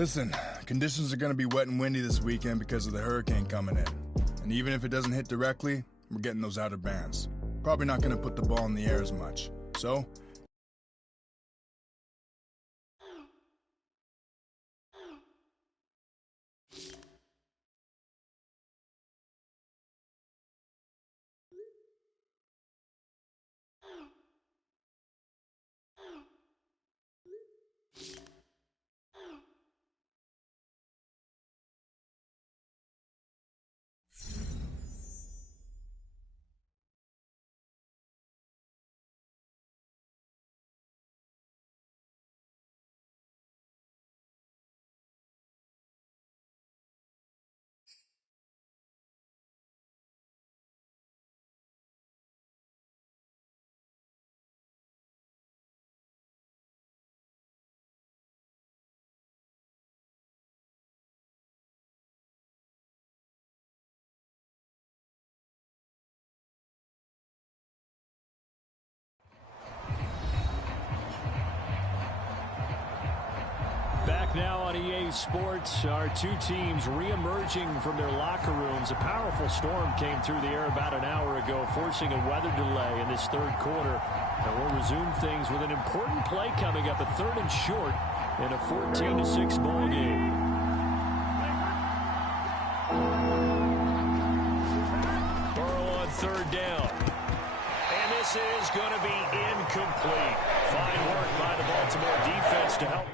Listen, conditions are going to be wet and windy this weekend because of the hurricane coming in. And even if it doesn't hit directly, we're getting those outer bands. Probably not going to put the ball in the air as much. So, Back now on EA Sports, our two teams re-emerging from their locker rooms. A powerful storm came through the air about an hour ago, forcing a weather delay in this third quarter. And we'll resume things with an important play coming up, a 3rd and short in a 14-6 ball game. Burrow on 3rd down. And this is going to be incomplete. Fine work by the Baltimore defense to help.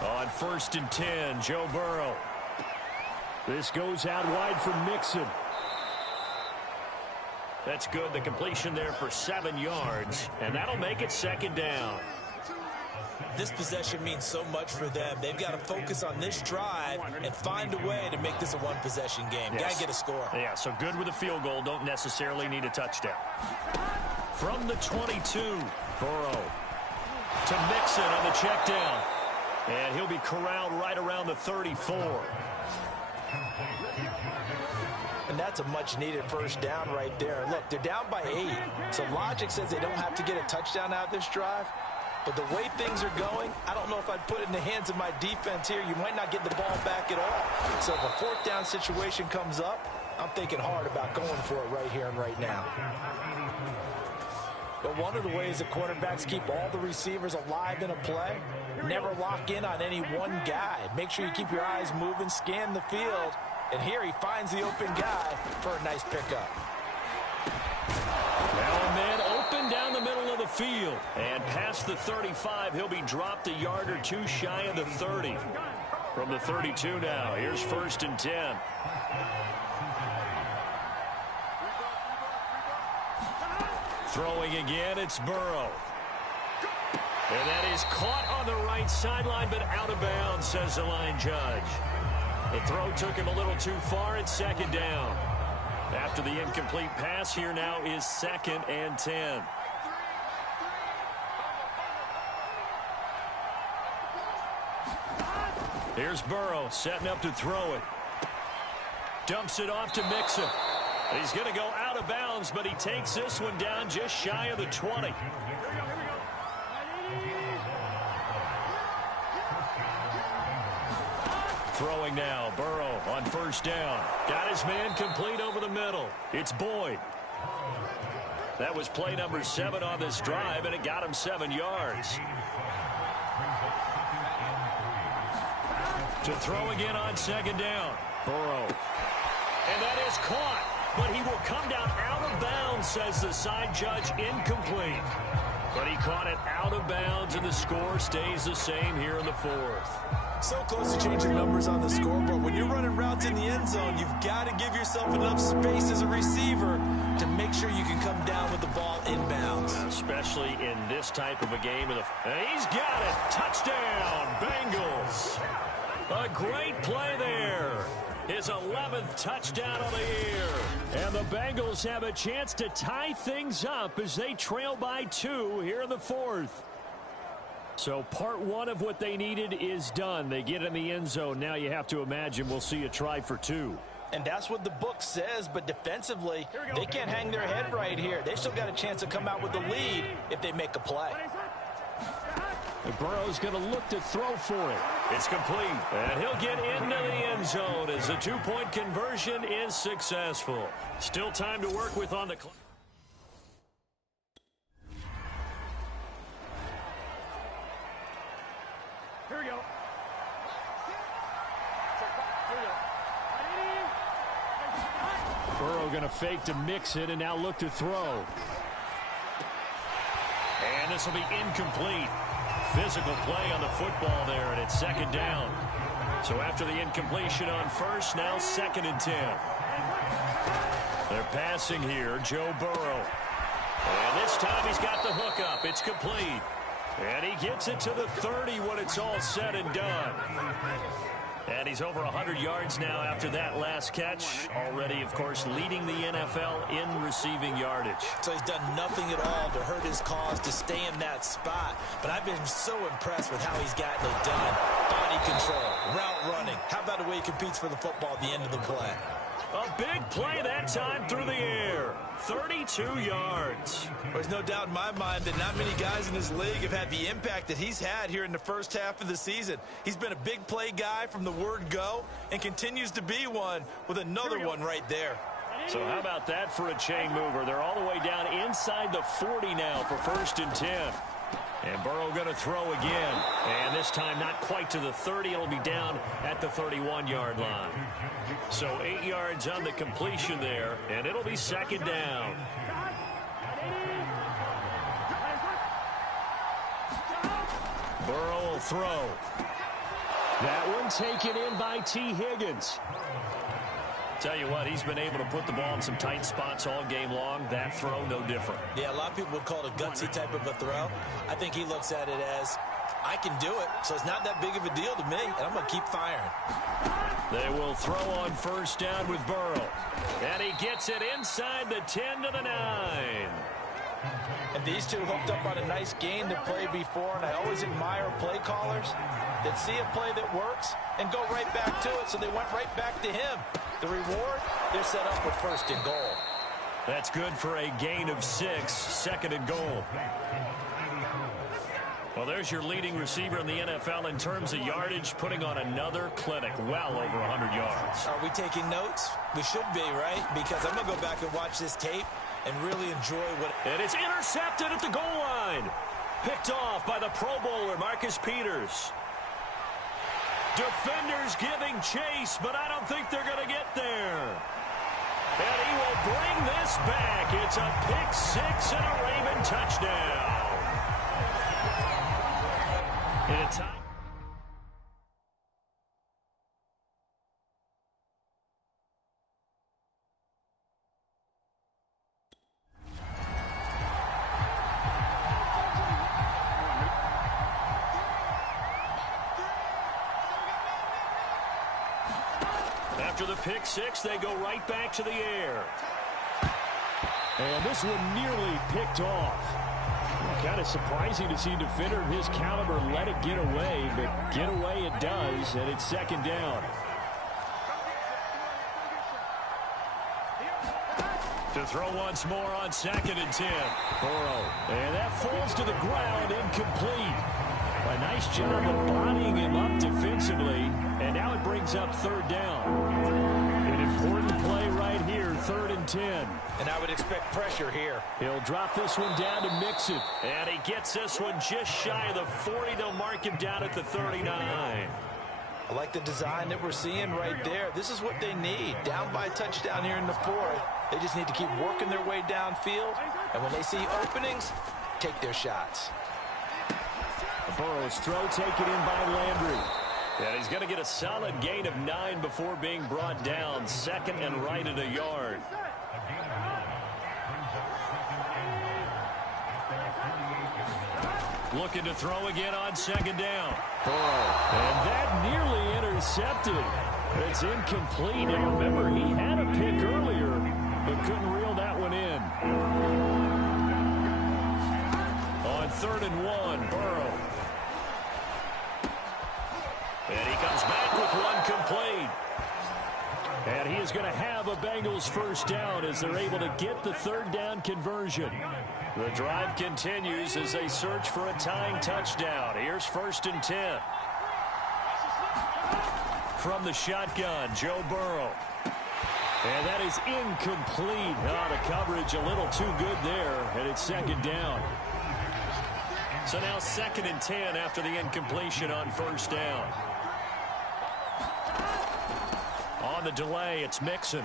On 1st and 10, Joe Burrow. This goes out wide for Mixon. That's good. The completion there for 7 yards, and that'll make it 2nd down. This possession means so much for them. They've got to focus on this drive and find a way to make this a one-possession game. Yes. Got to get a score. Yeah, so good with a field goal. Don't necessarily need a touchdown. From the 22, Burrow to Mixon on the check down. And he'll be corralled right around the 34. And that's a much-needed 1st down right there. Look, they're down by 8. So logic says they don't have to get a touchdown out of this drive. But the way things are going, I don't know if I'd put it in the hands of my defense here. You might not get the ball back at all. So if a 4th down situation comes up, I'm thinking hard about going for it right here and right now. But one of the ways that quarterbacks keep all the receivers alive in a play, never lock in on any one guy. Make sure you keep your eyes moving, scan the field, and here he finds the open guy for a nice pickup. Now a man open down the middle of the field. And past the 35, he'll be dropped a yard or two shy of the 30. From the 32 now, here's 1st and 10. Throwing again, it's Burrow. And that is caught on the right sideline, but out of bounds, says the line judge. The throw took him a little too far. It's 2nd down. After the incomplete pass, here now is 2nd and 10. Here's Burrow setting up to throw it. Dumps it off to Mixon. He's going to go out of bounds, but he takes this one down just shy of the 20. Throwing now, Burrow on 1st down. Got his man complete over the middle. It's Boyd. That was play number 7 on this drive, and it got him 7 yards. To throw again on 2nd down. Burrow. And that is caught, but he will come down out of bounds, says the side judge. Incomplete. But he caught it out of bounds, and the score stays the same here in the 4th. So close to changing numbers on the scoreboard. When you're running routes in the end zone, you've got to give yourself enough space as a receiver to make sure you can come down with the ball inbounds. especially in this type of a game. And he's got it. Touchdown, Bengals. A great play there. His 11th touchdown of the year. And the Bengals have a chance to tie things up as they trail by 2 here in the 4th. So part 1 of what they needed is done. They get in the end zone. Now you have to imagine we'll see a try for 2. And that's what the book says, but defensively, they can't hang their head right here. They still got a chance to come out with the lead if they make a play. And Burrow's going to look to throw for it. It's complete. And he'll get into the end zone as the 2-point conversion is successful. Still time to work with on the clock. Here we go. Burrow going to fake to mix it and now look to throw. And this will be incomplete. Physical play on the football there, and it's 2nd down. So after the incompletion on 1st, now 2nd and 10. They're passing here, Joe Burrow. And this time he's got the hook up. It's complete. And he gets it to the 30 when it's all said and done. And he's over 100 yards now after that last catch. Already, of course, leading the NFL in receiving yardage. So he's done nothing at all to hurt his cause to stay in that spot. But I've been so impressed with how he's gotten it done. Body control, route running. How about the way he competes for the football at the end of the play? A big play that time through the air. 32 yards. There's no doubt in my mind that not many guys in this league have had the impact that he's had here in the first half of the season. He's been a big play guy from the word go and continues to be one with another one right there. So how about that for a chain mover? They're all the way down inside the 40 now for 1st and 10. And Burrow going to throw again. And this time not quite to the 30. It'll be down at the 31-yard line. So 8 yards on the completion there. And it'll be 2nd down. Burrow will throw. That one taken in by T. Higgins. Tell you what, he's been able to put the ball in some tight spots all game long. That throw, no different. Yeah, a lot of people would call it a gutsy type of a throw. I think he looks at it as, I can do it, so it's not that big of a deal to me, and I'm going to keep firing. They will throw on 1st down with Burrow. And he gets it inside the 10 to the 9. And these two hooked up on a nice game to play before, and I always admire play callers that see a play that works and go right back to it, so they went right back to him. The reward, they're set up with 1st and goal. That's good for a gain of 6, 2nd and goal. Well, there's your leading receiver in the NFL in terms of yardage, putting on another clinic, well over 100 yards. Are we taking notes? We should be, right? Because I'm going to go back and watch this tape and really enjoy what... And it's intercepted at the goal line. Picked off by the Pro Bowler, Marcus Peters. Defenders giving chase, but I don't think they're going to get there. And he will bring this back. It's a pick 6 and a Raven touchdown. In a time. After the pick 6, they go right back to the air. And this one nearly picked off. Kind of surprising to see a defender of his caliber let it get away, but get away it does, and it's 2nd down. To throw once more on 2nd and 10. Burrow. And that falls to the ground, incomplete. A nice job of bodying him up defensively, and now it brings up 3rd down. An important play right here, 3rd and 10. And I would expect pressure here. He'll drop this one down to mix it. And he gets this one just shy of the 40. They'll mark him down at the 39. I like the design that we're seeing right there. This is what they need. Down by a touchdown here in the 4th. They just need to keep working their way downfield. And when they see openings, take their shots. Burrow's throw taken in by Landry. And he's going to get a solid gain of 9 before being brought down. 2nd and right at a yard. looking to throw again on second down. Burrow. And that nearly intercepted. It's incomplete. And remember, he had a pick earlier, but couldn't reel that one in. On 3rd and 1, Burrow. And he comes back with one complete. And he is going to have a Bengals first down as they're able to get the 3rd down conversion. The drive continues as they search for a tying touchdown. Here's 1st and 10. From the shotgun, Joe Burrow. And that is incomplete. The coverage a little too good there, and it's 2nd down. So now 2nd and 10 after the incompletion on 1st down. On the delay, it's Mixon.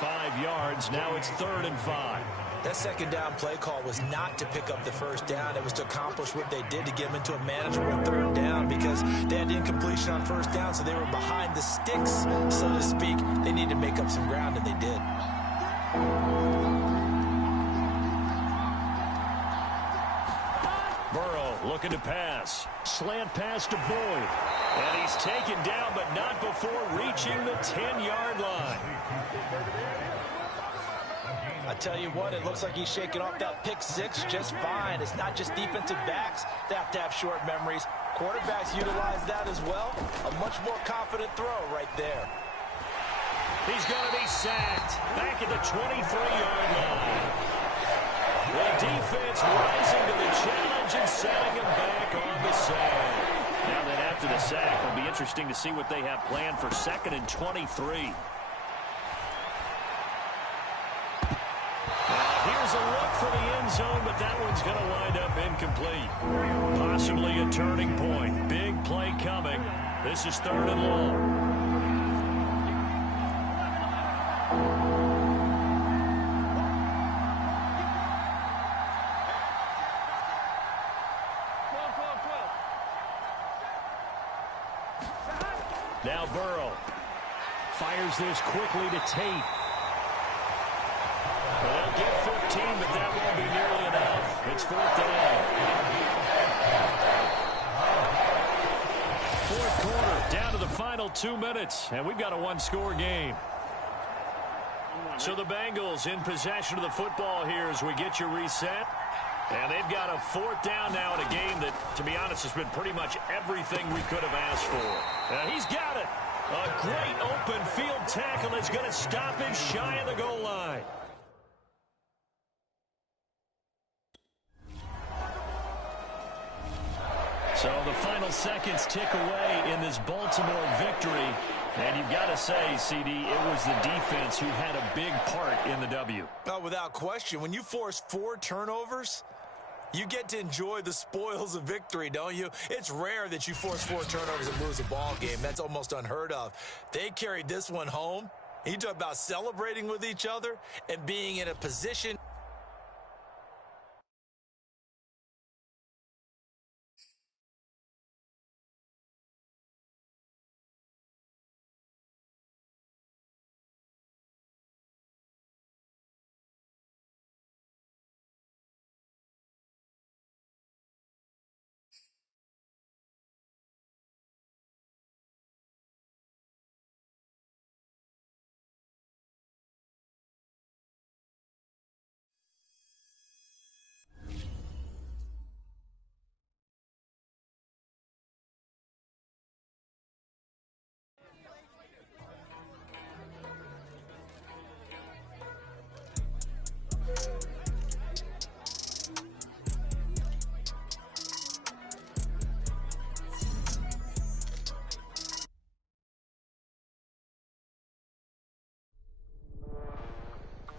5 yards. Now it's 3rd and 5. That 2nd down play call was not to pick up the 1st down. It was to accomplish what they did to get them into a manageable 3rd down because they had incompletion on 1st down, so they were behind the sticks, so to speak. They needed to make up some ground, and they did. Burrow looking to pass. Slant pass to Boyd. And he's taken down, but not before reaching the 10-yard line. I tell you what, it looks like he's shaking off that pick 6 just fine. It's not just defensive backs that have to have short memories. Quarterbacks utilize that as well. A much more confident throw right there. He's going to be sacked back at the 23-yard line. The defense rising to the challenge and setting him back on the sack. Now then, after the sack, it'll be interesting to see what they have planned for 2nd and 23. Here's a look for the end zone, but that one's going to wind up incomplete. Possibly a turning point. Big play coming. This is 3rd and long. Now Burrow fires this quickly to Tate. They'll get 15, but that won't be nearly enough. It's 4th down. 4th quarter, down to the final 2 minutes, and we've got a one-score game. So the Bengals in possession of the football here as we get you reset. And they've got a 4th down now in a game that, to be honest, has been pretty much everything we could have asked for. And he's got it. A great open field tackle that's going to stop it shy of the goal line. So the final seconds tick away in this Baltimore victory. And you've got to say, CD, it was the defense who had a big part in the W. Oh, without question. When you force 4 turnovers, you get to enjoy the spoils of victory, don't you? It's rare that you force 4 turnovers and lose a ball game. That's almost unheard of. They carried this one home. You talk about celebrating with each other and being in a position.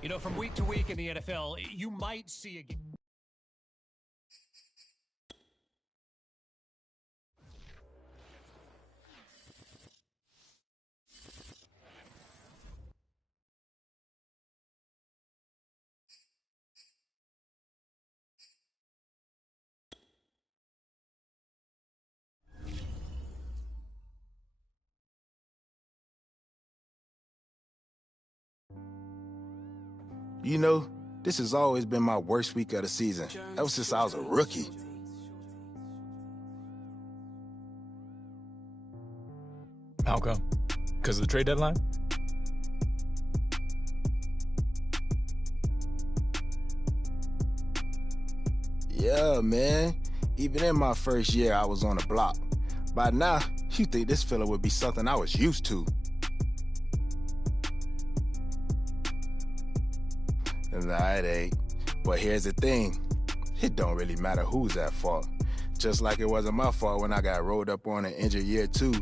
You know, from week to week in the NFL, you might see a... You know, This has always been my worst week of the season, ever since I was a rookie. How come? Because of the trade deadline? Yeah, man. Even in my first year, I was on the block. By now, you think this fella would be something I was used to. Nah, it ain't. But here's the thing. It don't really matter who's at fault. Just like it wasn't my fault when I got rolled up on and injured year 2.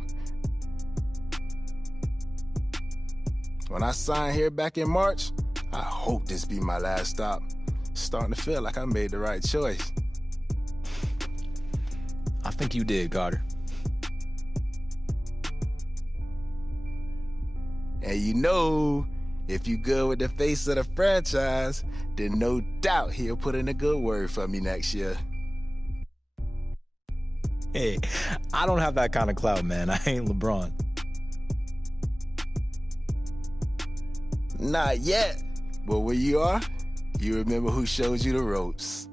When I signed here back in March, I hope this be my last stop. Starting to feel like I made the right choice. I think you did, Carter. And you know, if you good with the face of the franchise, then no doubt he'll put in a good word for me next year. Hey, I don't have that kind of clout, man. I ain't LeBron. Not yet. But where you are, you remember who showed you the ropes.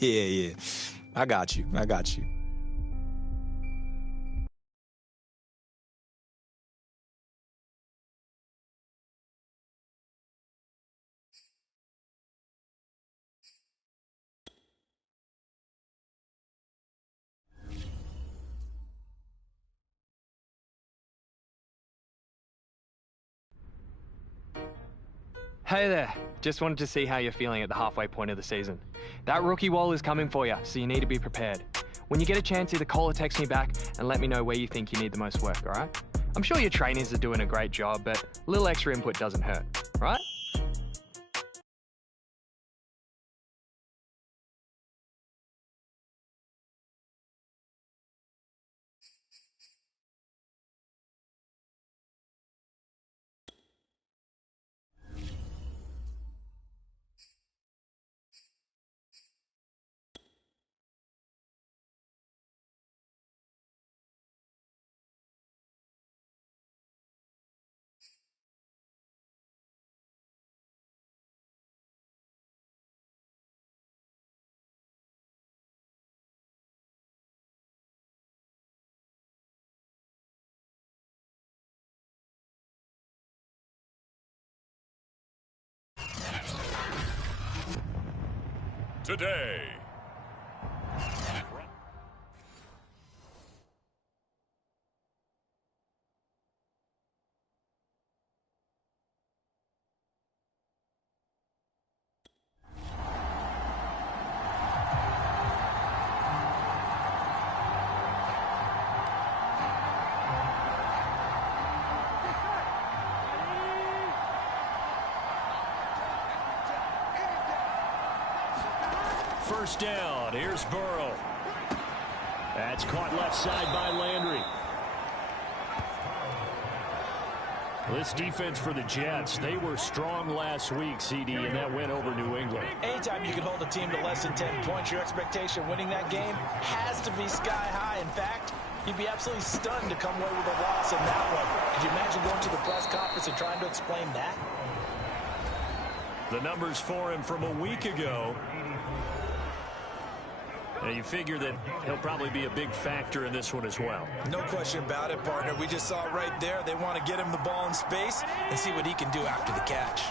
Yeah. I got you. Hey there, just wanted to see how you're feeling at the halfway point of the season. That rookie wall is coming for you, so you need to be prepared. When you get a chance, either call or text me back and let me know where you think you need the most work, alright? I'm sure your trainers are doing a great job, but a little extra input doesn't hurt, right? Today. First down. Here's Burrow. That's caught left side by Landry. This defense for the Jets, they were strong last week, CD, and that win over New England. Anytime you can hold a team to less than 10 points, your expectation winning that game has to be sky high. In fact, you'd be absolutely stunned to come away with a loss in that one. Could you imagine going to the press conference and trying to explain that? The numbers for him from a week ago. And you figure that he'll probably be a big factor in this one as well. No question about it, partner. We just saw it right there. They want to get him the ball in space and see what he can do after the catch.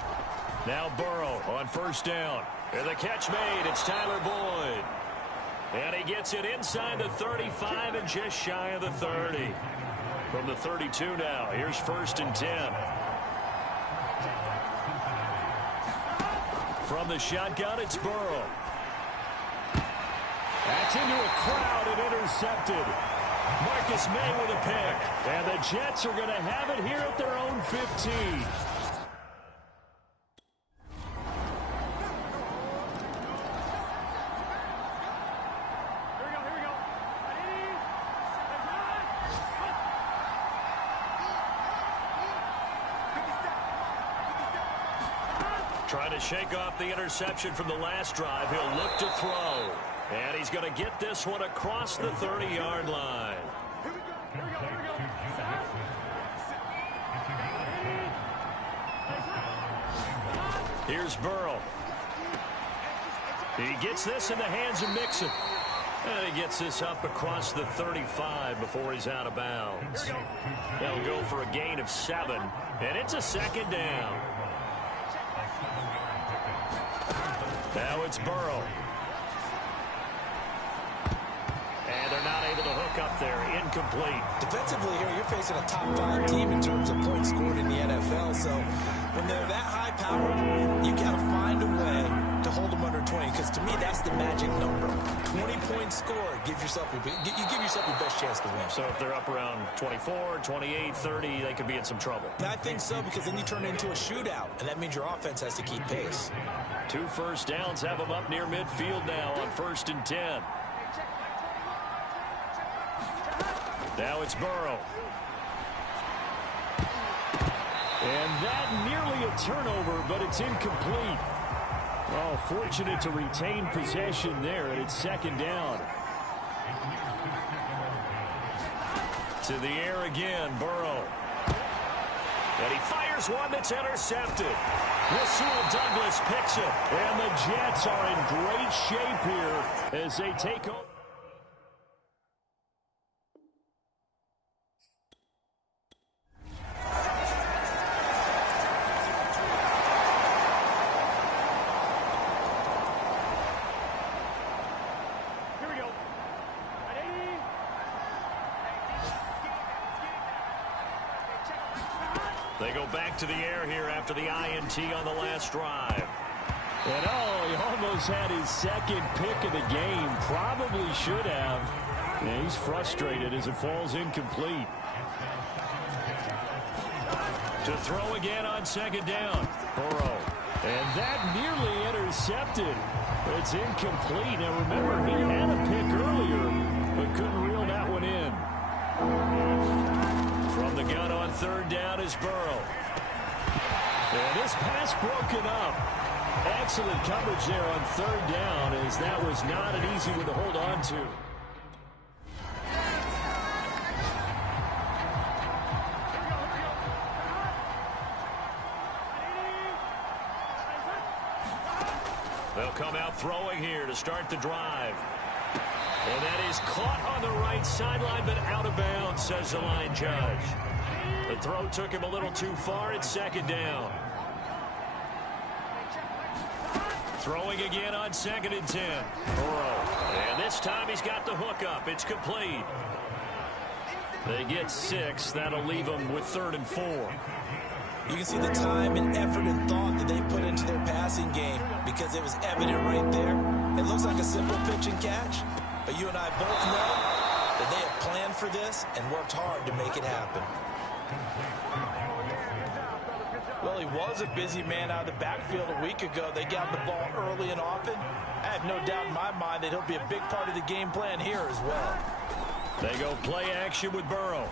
Now Burrow on first down. And the catch made. It's Tyler Boyd. And he gets it inside the 35 and just shy of the 30. From the 32 now. Here's first and 10. From the shotgun, it's Burrow. That's into a crowd and intercepted. Marcus May with a pick. And the Jets are going to have it here at their own 15. Trying to shake off the interception from the last drive. He'll look to throw. And he's going to get this one across the 30-yard line. Here's Burrow. He gets this in the hands of Mixon. And he gets this up across the 35 before he's out of bounds. They'll go for a gain of 7, and it's a second down. Now it's Burrow. And they're not able to hook up there. Incomplete. Defensively here, you're facing a top 5 team in terms of points scored in the NFL. So when they're that high powered, you got to find a way to hold them under 20. Because to me, that's the magic number. 20 points scored gives yourself you give yourself your best chance to win. So if they're up around 24, 28, 30, they could be in some trouble. I think so, because then you turn it into a shootout, and that means your offense has to keep pace. 2 first downs have them up near midfield now on 1st and 10. Now it's Burrow. And that nearly a turnover, but it's incomplete. Oh, fortunate to retain possession there, and it's second down. To the air again, Burrow. And he fires one that's intercepted. Rasul Douglas picks it. And the Jets are in great shape here as they take over. They go back to the air here after the INT on the last drive. And he almost had his second pick of the game. Probably should have. Yeah, he's frustrated as it falls incomplete. To throw again on second down. Burrow. And that nearly intercepted. It's incomplete. Now remember, he had a pick earlier, but couldn't reel that one in. From the gun on 3rd down is Burrow. And this pass broken up. Excellent coverage there on 3rd down, as that was not an easy one to hold on to. They'll come out throwing here to start the drive. And that is caught on the right sideline, but out of bounds, says the line judge. The throw took him a little too far. It's second down. Throwing again on 2nd and 10. Burrow. And this time he's got the hook up. It's complete. They get 6. That'll leave them with 3rd and 4. You can see the time and effort and thought that they put into their passing game, because it was evident right there. It looks like a simple pitch and catch, but you and I both know that they have planned for this and worked hard to make it happen. Well, he was a busy man out of the backfield a week ago. They got the ball early and often. I have no doubt in my mind that he'll be a big part of the game plan here as well. They go play action with Burrow.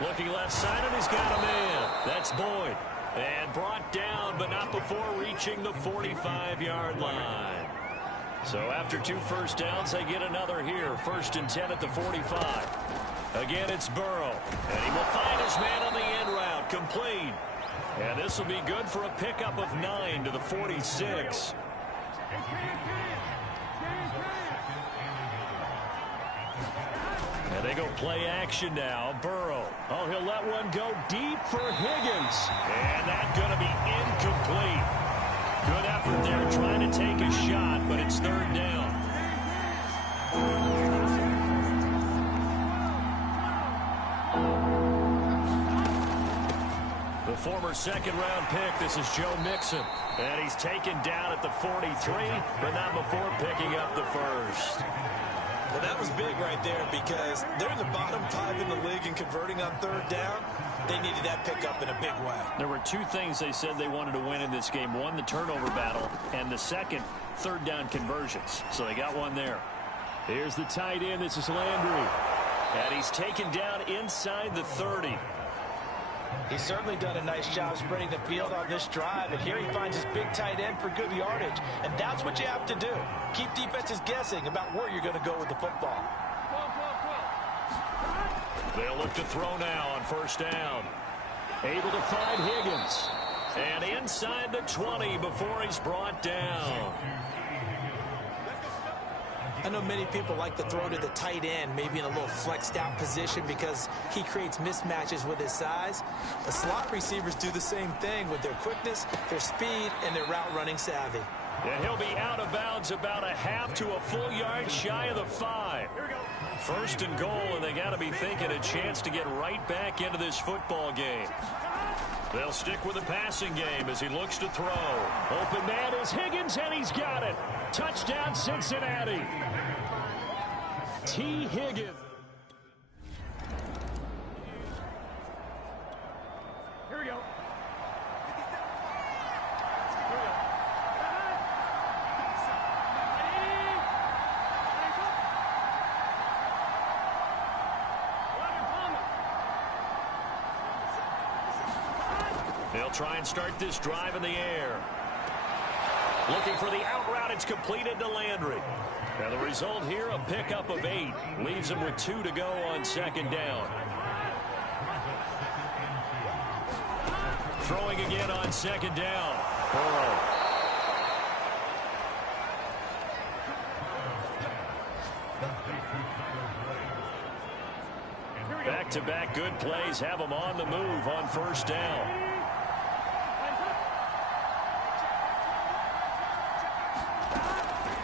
Looking left side, and he's got a man. That's Boyd. And brought down, but not before reaching the 45-yard line. So after 2 first downs, they get another here. 1st and 10 at the 45. Again, it's Burrow. And he will find his man on the end route. Complete. And this will be good for a pickup of 9 to the 46. And they go play action now. Burrow. Oh, he'll let one go deep for Higgins. And that's going to be incomplete. Good effort there trying to take a shot, but it's 3rd down. The former 2nd-round pick, this is Joe Mixon. And he's taken down at the 43, but not before picking up the 1st. Well, that was big right there, because they're in the bottom 5 in the league in converting on 3rd down. They needed that pickup in a big way. There were 2 things they said they wanted to win in this game. One, the turnover battle, and the second, 3rd down conversions. So they got one there. Here's the tight end. This is Landry. And he's taken down inside the 30. He's certainly done a nice job spreading the field on this drive, and here he finds his big tight end for good yardage. And that's what you have to do. Keep defenses guessing about where you're going to go with the football. They'll look to throw now on 1st down. Able to find Higgins. And inside the 20 before he's brought down. I know many people like to throw to the tight end, maybe in a little flexed out position because he creates mismatches with his size. The slot receivers do the same thing with their quickness, their speed, and their route running savvy. And he'll be out of bounds about a half to a full yard shy of the 5. First and goal, and they got to be thinking a chance to get right back into this football game. They'll stick with the passing game as he looks to throw. Open man is Higgins, and he's got it. Touchdown, Cincinnati. T. Higgins. Here we go. They'll try and start this drive in the air. Looking for the out route. It's completed to Landry. Now the result here, a pickup of 8. Leaves him with 2 to go on second down. Throwing again on second down. Burrow. Back-to-back good plays have him on the move on first down.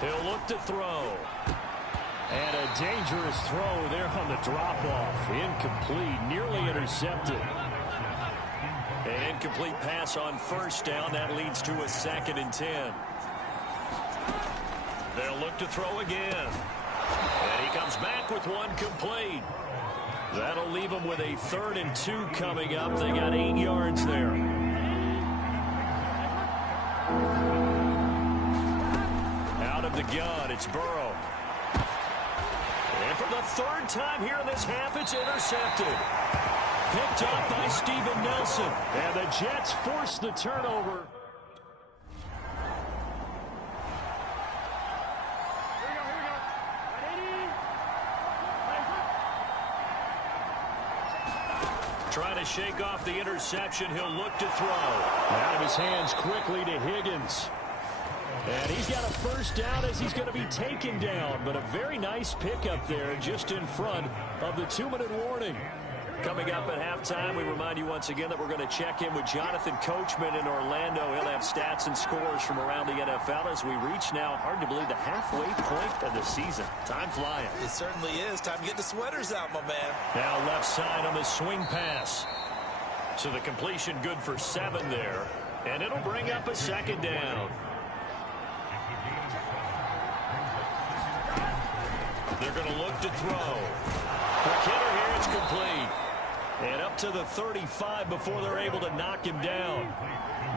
He'll look to throw. And a dangerous throw there on the drop-off. Incomplete, nearly intercepted. An incomplete pass on first down. That leads to a 2nd and 10. They'll look to throw again. And he comes back with one complete. That'll leave them with a 3rd and 2 coming up. They got 8 yards there. Out of the gun, it's Burrow. And for the 3rd time here in this half, it's intercepted. Picked up by Steven Nelson. And the Jets force the turnover. Trying to shake off the interception. He'll look to throw. Out of his hands quickly to Higgins. And he's got a first down as he's going to be taken down. But a very nice pickup there just in front of the 2-minute warning. Coming up at halftime, we remind you once again that we're going to check in with Jonathan Coachman in Orlando. He'll have stats and scores from around the NFL as we reach now, hard to believe, the halfway point of the season. Time flying. It certainly is. Time to get the sweaters out, my man. Now left side on the swing pass. So the completion good for 7 there. And it'll bring up a 2nd down. They're going to look to throw. Quick hitter here, it's complete. And up to the 35 before they're able to knock him down.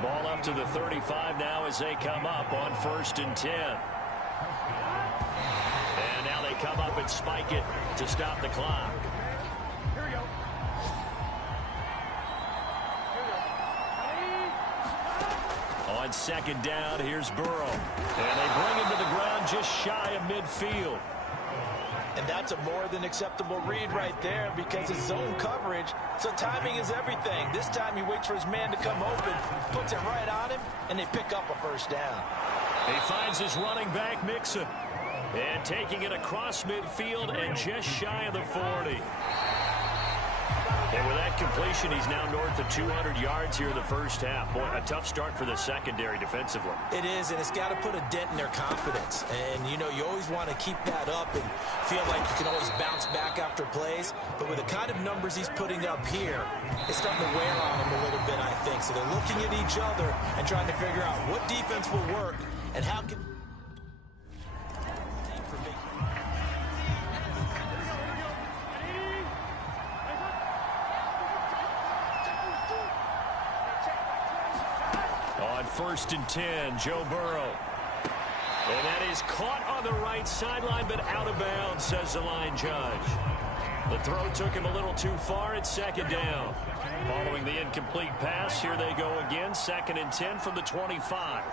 Ball up to the 35 now as they come up on 1st and 10. And now they come up and spike it to stop the clock. Here we go. On 2nd down, here's Burrow. And they bring him to the ground just shy of midfield. And that's a more than acceptable read right there because it's zone coverage, so timing is everything. This time he waits for his man to come open, puts it right on him, and they pick up a first down. He finds his running back, Mixon. And taking it across midfield and just shy of the 40. And with that completion, he's now north of 200 yards here in the first half. Boy, a tough start for the secondary defensively. It is, and it's got to put a dent in their confidence. And, you know, you always want to keep that up and feel like you can always bounce back after plays. But with the kind of numbers he's putting up here, it's starting to wear on him a little bit, I think. So they're looking at each other and trying to figure out what defense will work and how can... On 1st and 10, Joe Burrow. And that is caught on the right sideline, but out of bounds, says the line judge. The throw took him a little too far. It's 2nd down. Following the incomplete pass, here they go again. 2nd and 10 from the 25.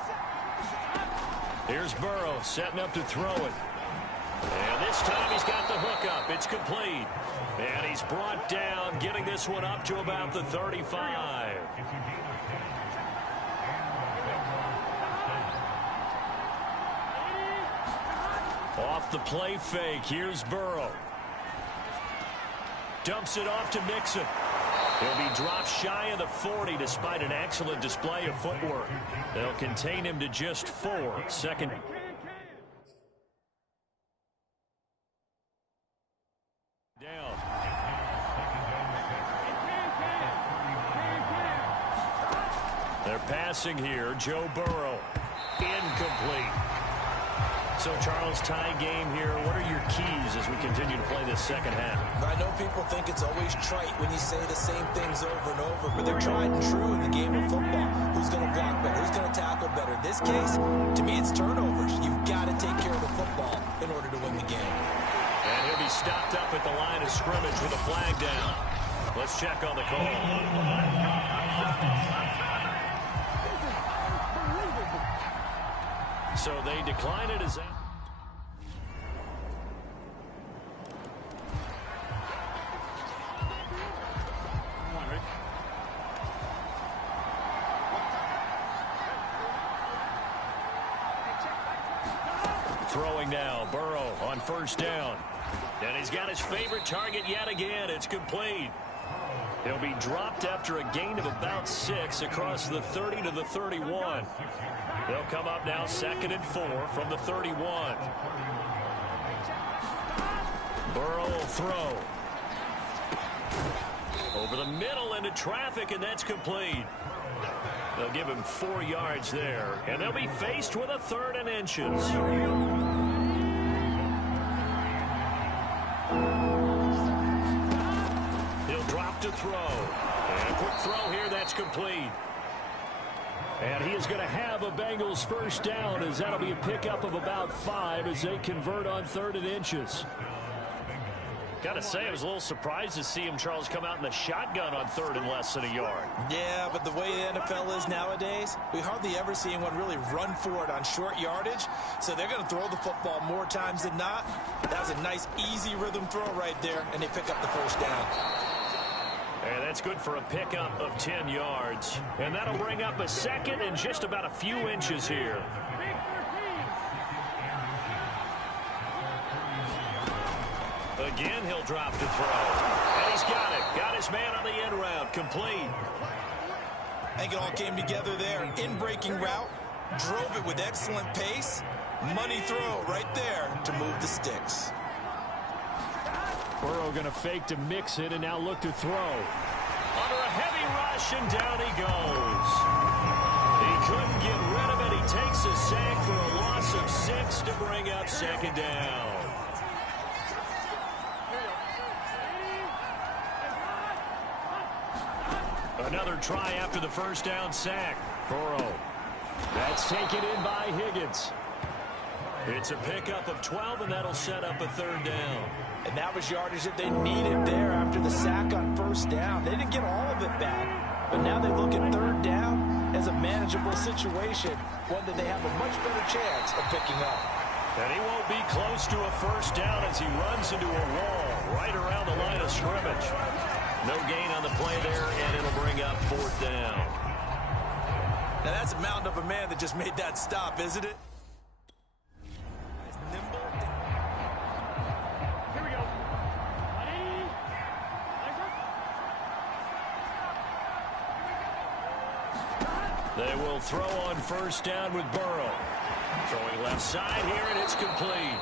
Here's Burrow setting up to throw it. And this time he's got the hook up. It's complete. And he's brought down, getting this one up to about the 35. Off the play fake, here's Burrow. Dumps it off to Mixon. He'll be dropped shy of the 40 despite an excellent display of footwork. They'll contain him to just 4. Second. Down. They're passing here. Joe Burrow. Incomplete. So, Charles, tie game here. What are your keys as we continue to play this second half? I know people think it's always trite when you say the same things over and over, but they're tried and true in the game of football. Who's going to block better? Who's going to tackle better? In this case, to me, it's turnovers. You've got to take care of the football in order to win the game. And he'll be stopped up at the line of scrimmage with a flag down. Let's check on the call. So they decline it as that. Throwing now, Burrow on first down. And he's got his favorite target yet again. It's complete. He'll be dropped after a gain of about 6 across the 30 to the 31. They'll come up now 2nd and 4 from the 31. Burrow will throw. Over the middle into traffic, and that's complete. They'll give him 4 yards there, and they'll be faced with a 3rd and inches. He'll drop to throw. And a quick throw here, that's complete. And he is going to have a Bengals first down, as that'll be a pickup of about 5 as they convert on 3rd and inches. Got to say, I was a little surprised to see him, Charles, come out in the shotgun on 3rd and less than a yard. Yeah, but the way the NFL is nowadays, we hardly ever see anyone really run for it on short yardage. So they're going to throw the football more times than not. That was a nice, easy rhythm throw right there, and they pick up the first down. And that's good for a pickup of 10 yards. And that'll bring up a 2nd and just about a few inches here. Again, he'll drop to throw. And he's got it. Got his man on the end route. Complete. I think it all came together there. In-breaking route. Drove it with excellent pace. Money throw right there to move the sticks. Burrow going to fake to mix it and now look to throw. Under a heavy rush, and down he goes. He couldn't get rid of it. He takes a sack for a loss of 6 to bring up 2nd down. Another try after the first down sack. Burrow. That's taken in by Higgins. It's a pickup of 12, and that'll set up a 3rd down. And that was yardage that they needed there after the sack on first down. They didn't get all of it back, but now they look at 3rd down as a manageable situation, one that they have a much better chance of picking up. And he won't be close to a first down as he runs into a wall right around the line of scrimmage. No gain on the play there, and it'll bring up 4th down. Now that's a mountain of a man that just made that stop, isn't it? Here we go. They will throw on first down with Burrow. Throwing left side here, and it's complete.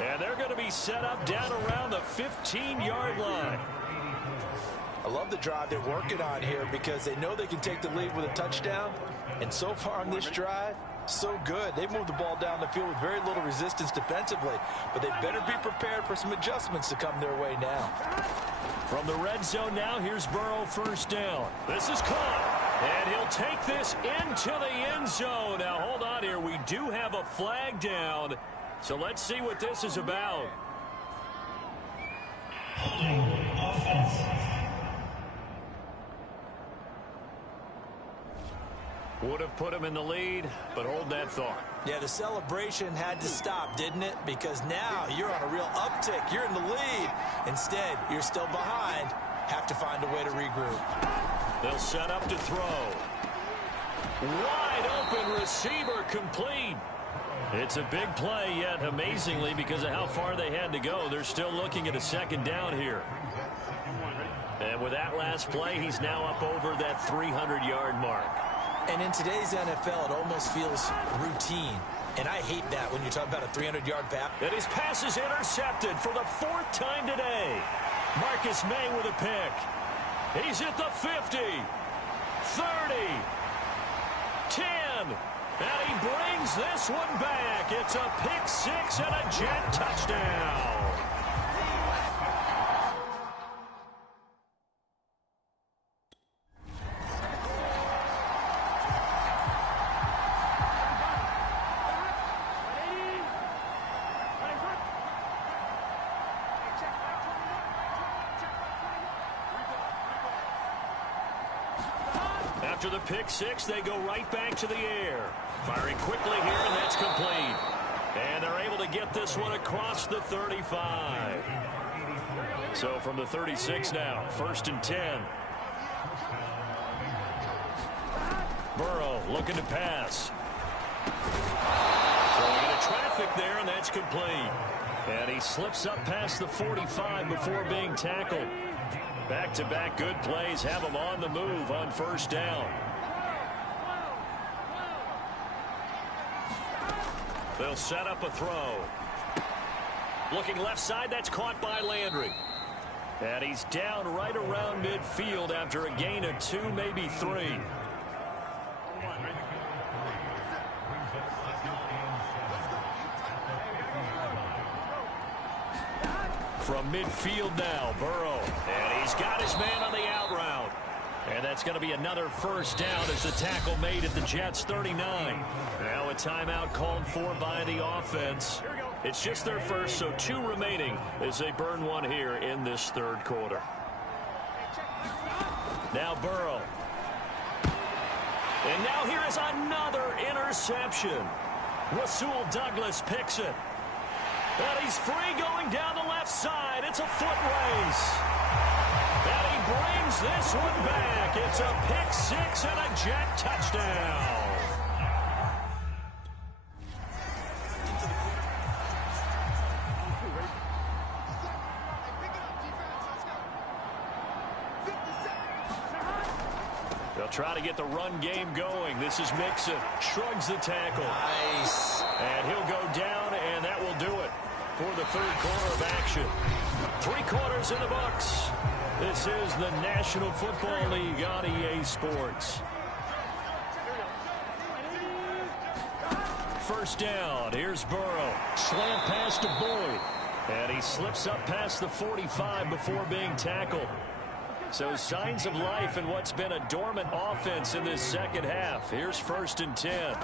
And they're going to be set up down around the 15-yard line. I love the drive they're working on here because they know they can take the lead with a touchdown. And so far on this drive, so good. They've moved the ball down the field with very little resistance defensively. But they better be prepared for some adjustments to come their way now. From the red zone now, here's Burrow first down. This is caught. And he'll take this into the end zone. Now, hold on here. We do have a flag down. So let's see what this is about. Would have put him in the lead, but hold that thought. Yeah, the celebration had to stop, didn't it? Because now you're on a real uptick. You're in the lead. Instead, you're still behind. Have to find a way to regroup. They'll set up to throw. Wide open receiver complete. It's a big play, yet amazingly, because of how far they had to go, they're still looking at a second down here. And with that last play, he's now up over that 300-yard mark. And in today's NFL, it almost feels routine. And I hate that when you talk about a 300-yard pass. And his pass is intercepted for the 4th time today. Marcus May with a pick. He's at the 50, 30, 10. And he brings this one back. It's a pick six and a Jet touchdown. After the pick six, they go right back to the air. Firing quickly here, and that's complete. And they're able to get this one across the 35. So from the 36 now, 1st and 10. Burrow looking to pass. Throwing into traffic there, and that's complete. And he slips up past the 45 before being tackled. Back-to-back good plays have him on the move on 1st down. They'll set up a throw. Looking left side, that's caught by Landry. And he's down right around midfield after a gain of 2, maybe 3. From midfield now, Burrow. And he's got his man on the out route. And that's going to be another 1st down as the tackle made at the Jets' 39. Now a timeout called for by the offense. It's just their first, so 2 remaining as they burn one here in this 3rd quarter. Now Burrow. And now here is another interception. Rasul Douglas picks it. And he's free going down the left side. It's a foot race. And he brings this one back. It's a pick six and a Jet touchdown. They'll try to get the run game going. This is Mixon. Shrugs the tackle. Nice. And he'll go down, and that will do it for the 3rd quarter of action. 3 quarters in the books. This is the National Football League on EA Sports. 1st down. Here's Burrow. Slant pass to Boyd. And he slips up past the 45 before being tackled. So signs of life in what's been a dormant offense in this 2nd half. Here's 1st and 10.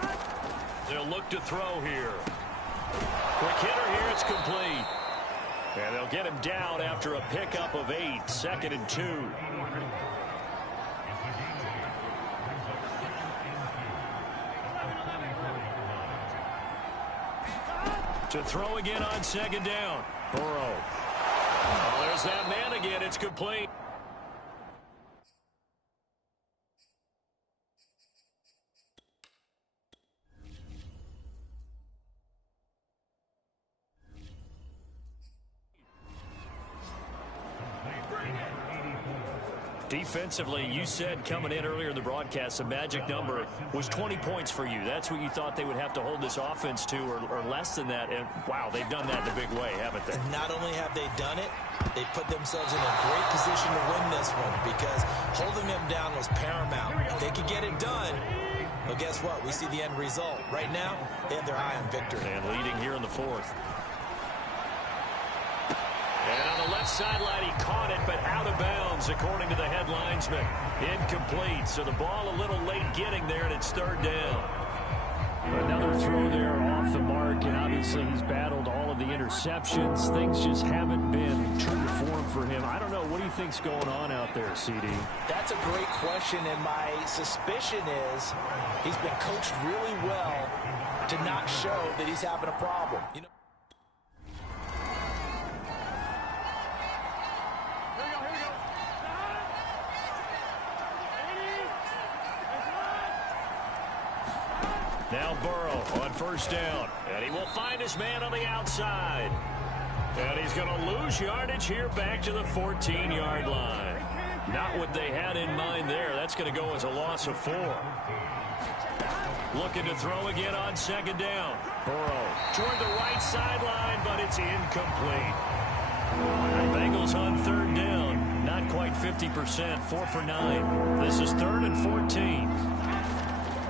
They'll look to throw here. Quick hitter here. It's complete. And they'll get him down after a pickup of 8. 2nd and 2. To throw again on 2nd down. Burrow. Oh, there's that man again. It's complete. Defensively, you said coming in earlier in the broadcast, the magic number was 20 points for you. That's what you thought they would have to hold this offense to, or less than that. And, wow, they've done that in a big way, haven't they? Not only have they done it, they put themselves in a great position to win this one because holding them down was paramount. If they could get it done, well, guess what? We see the end result. Right now, they have their eye on victory. And leading here in the 4th. And on the left sideline, he caught it, but out of bounds, according to the head linesman. Incomplete, so the ball a little late getting there, and it's 3rd down. Another throw there off the mark, and obviously he's battled all of the interceptions. Things just haven't been true to form for him. I don't know. What do you think's going on out there, CD? That's a great question, and my suspicion is he's been coached really well to not show that he's having a problem. You know. Now Burrow on first down. And he will find his man on the outside. And he's going to lose yardage here back to the 14-yard line. Not what they had in mind there. That's going to go as a loss of 4. Looking to throw again on second down. Burrow toward the right sideline, but it's incomplete. Bengals on third down. Not quite 50%. 4 for 9. This is 3rd and 14.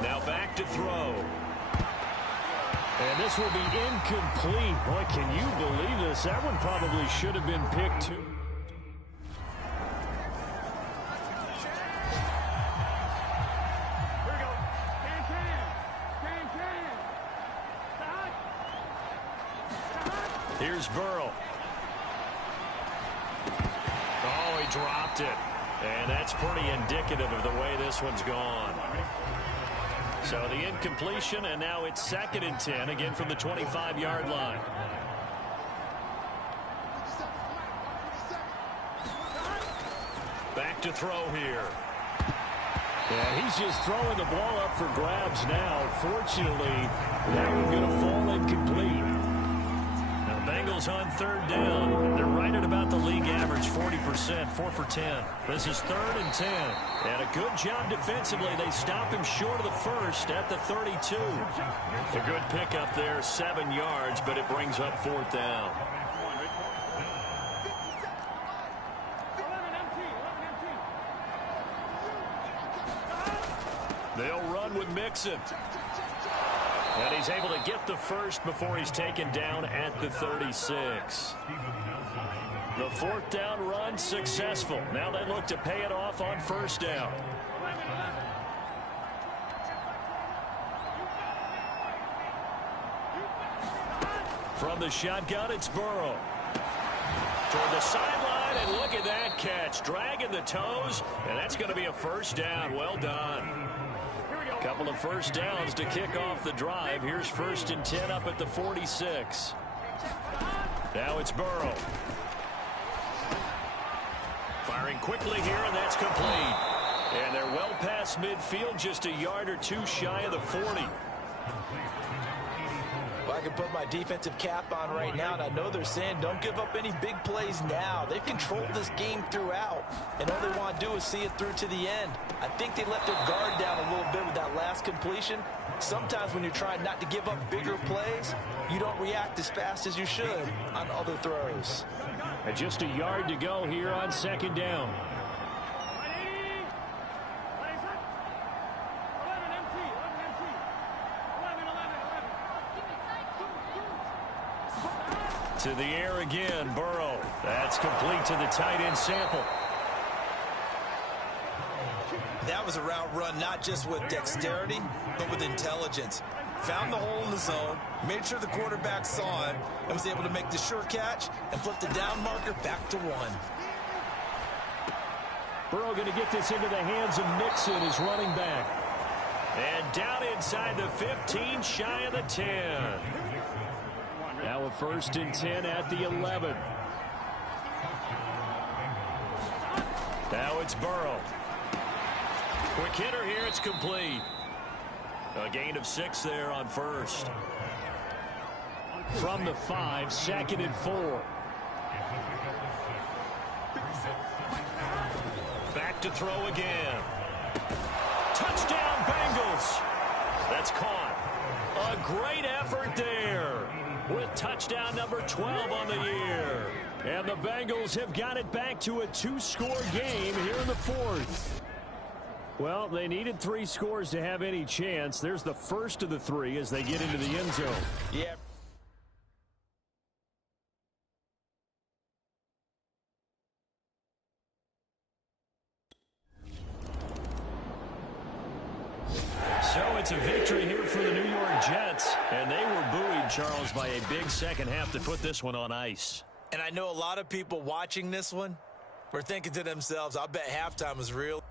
Now back to throw. And this will be incomplete. Boy, can you believe this? That one probably should have been picked too. Here's Burrow. Oh, he dropped it. And that's pretty indicative of the way this one's gone. So the incompletion, and now it's 2nd and 10, again from the 25-yard line. Back to throw here. And he's just throwing the ball up for grabs now. Fortunately, that one's going to fall incomplete. Now Bengals on third down. They're right at about the league average, 40%, 4 for 10. This is 3rd and 10. And a good job defensively. They stop him short of the first at the 32. A good pickup there, 7 yards, but it brings up 4th down. They'll run with Mixon. And he's able to get the first before he's taken down at the 36. The 4th down run successful. Now they look to pay it off on first down. From the shotgun, it's Burrow. Toward the sideline, and look at that catch. Dragging the toes, and that's going to be a first down. Well done. Couple of first downs to kick off the drive. Here's 1st and 10 up at the 46. Now it's Burrow. Firing quickly here, and that's complete. And they're well past midfield, just a yard or 2 shy of the 40. Well, I can put my defensive cap on right now, and I know they're saying don't give up any big plays now. They've controlled this game throughout, and all they want to do is see it through to the end. I think they let their guard down a little bit with that last completion. Sometimes when you're trying not to give up bigger plays, you don't react as fast as you should on other throws. And just a yard to go here on second down. To the air again, Burrow. That's complete to the tight end Sample. That was a route run not just with dexterity, but with intelligence. Found the hole in the zone, made sure the quarterback saw him, and was able to make the sure catch and flip the down marker back to 1. Burrow going to get this into the hands of Mixon, his running back. And down inside the 15, shy of the 10. Now a 1st and 10 at the 11. Now it's Burrow. Quick hitter here, it's complete. A gain of 6 there on first. From the 5, 2nd and 4. Back to throw again. Touchdown Bengals. That's caught. A great effort there, with touchdown number 12 on the year. And the Bengals have got it back to a 2-score game here in the 4th. Well, they needed 3 scores to have any chance. There's the first of the 3 as they get into the end zone. Yeah. So it's a victory here for the New York Jets. And they were buoyed, Charles, by a big second half to put this one on ice. And I know a lot of people watching this one were thinking to themselves, I bet halftime was real.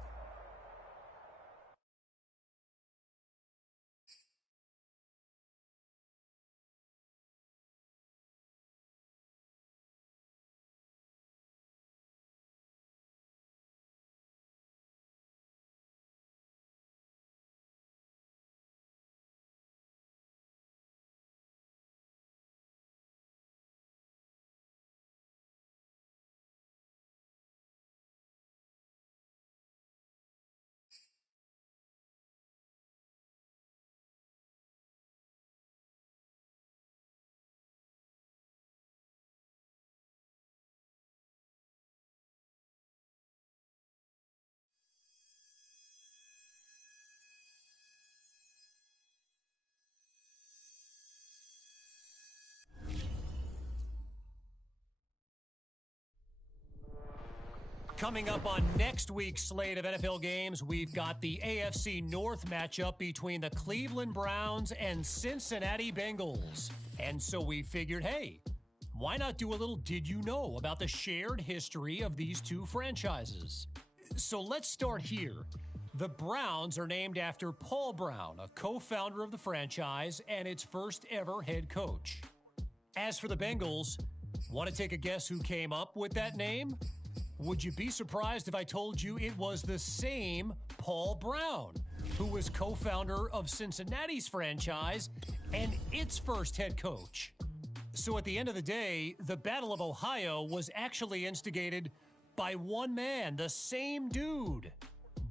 Coming up on next week's slate of NFL games, we've got the AFC North matchup between the Cleveland Browns and Cincinnati Bengals. And so we figured, hey, why not do a little did you know about the shared history of these two franchises? So let's start here. The Browns are named after Paul Brown, a co-founder of the franchise and its first ever head coach. As for the Bengals, want to take a guess who came up with that name? Would you be surprised if I told you it was the same Paul Brown, who was co-founder of Cincinnati's franchise and its first head coach? So at the end of the day, the Battle of Ohio was actually instigated by one man, the same dude.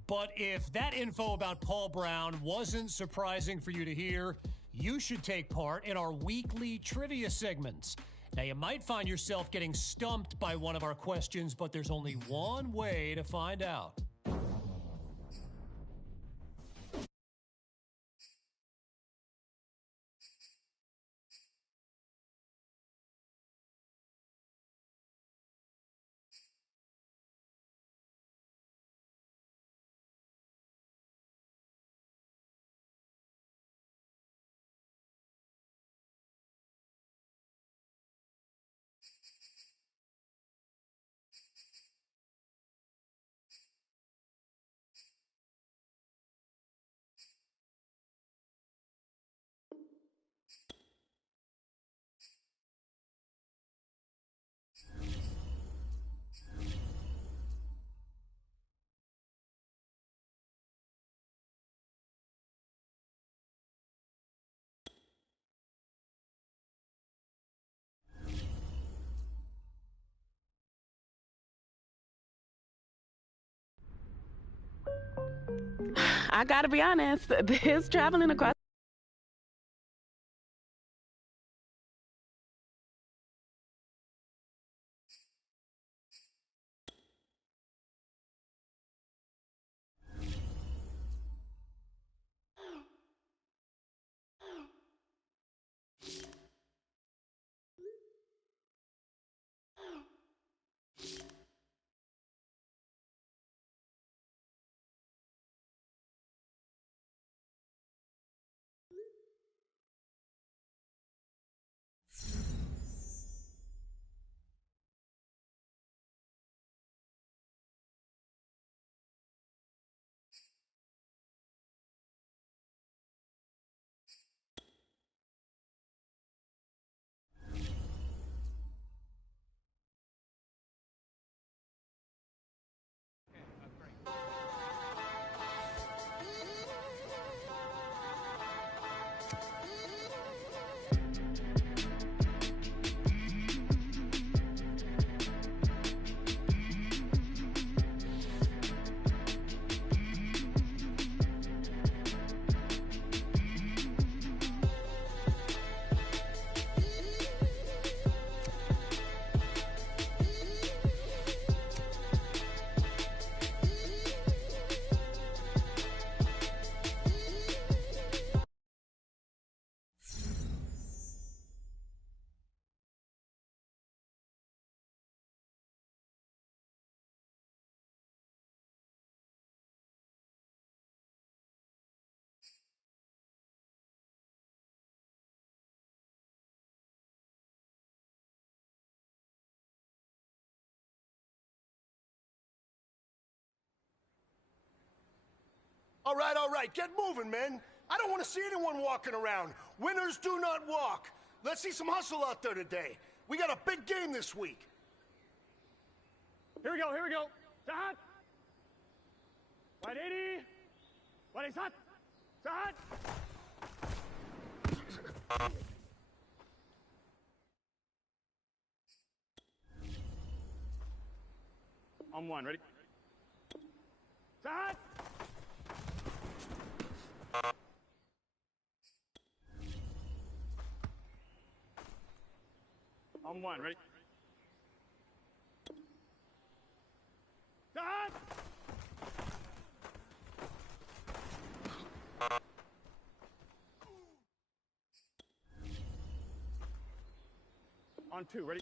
But if that info about Paul Brown wasn't surprising for you to hear, you should take part in our weekly trivia segments. Now, you might find yourself getting stumped by one of our questions, but there's only one way to find out. I gotta be honest, this traveling across All right, get moving, men. I don't want to see anyone walking around. Winners do not walk. Let's see some hustle out there today. We got a big game this week. Here we go. Start. 180. 180. Start. On one, ready? Start. On one, ready? Start! On two, ready?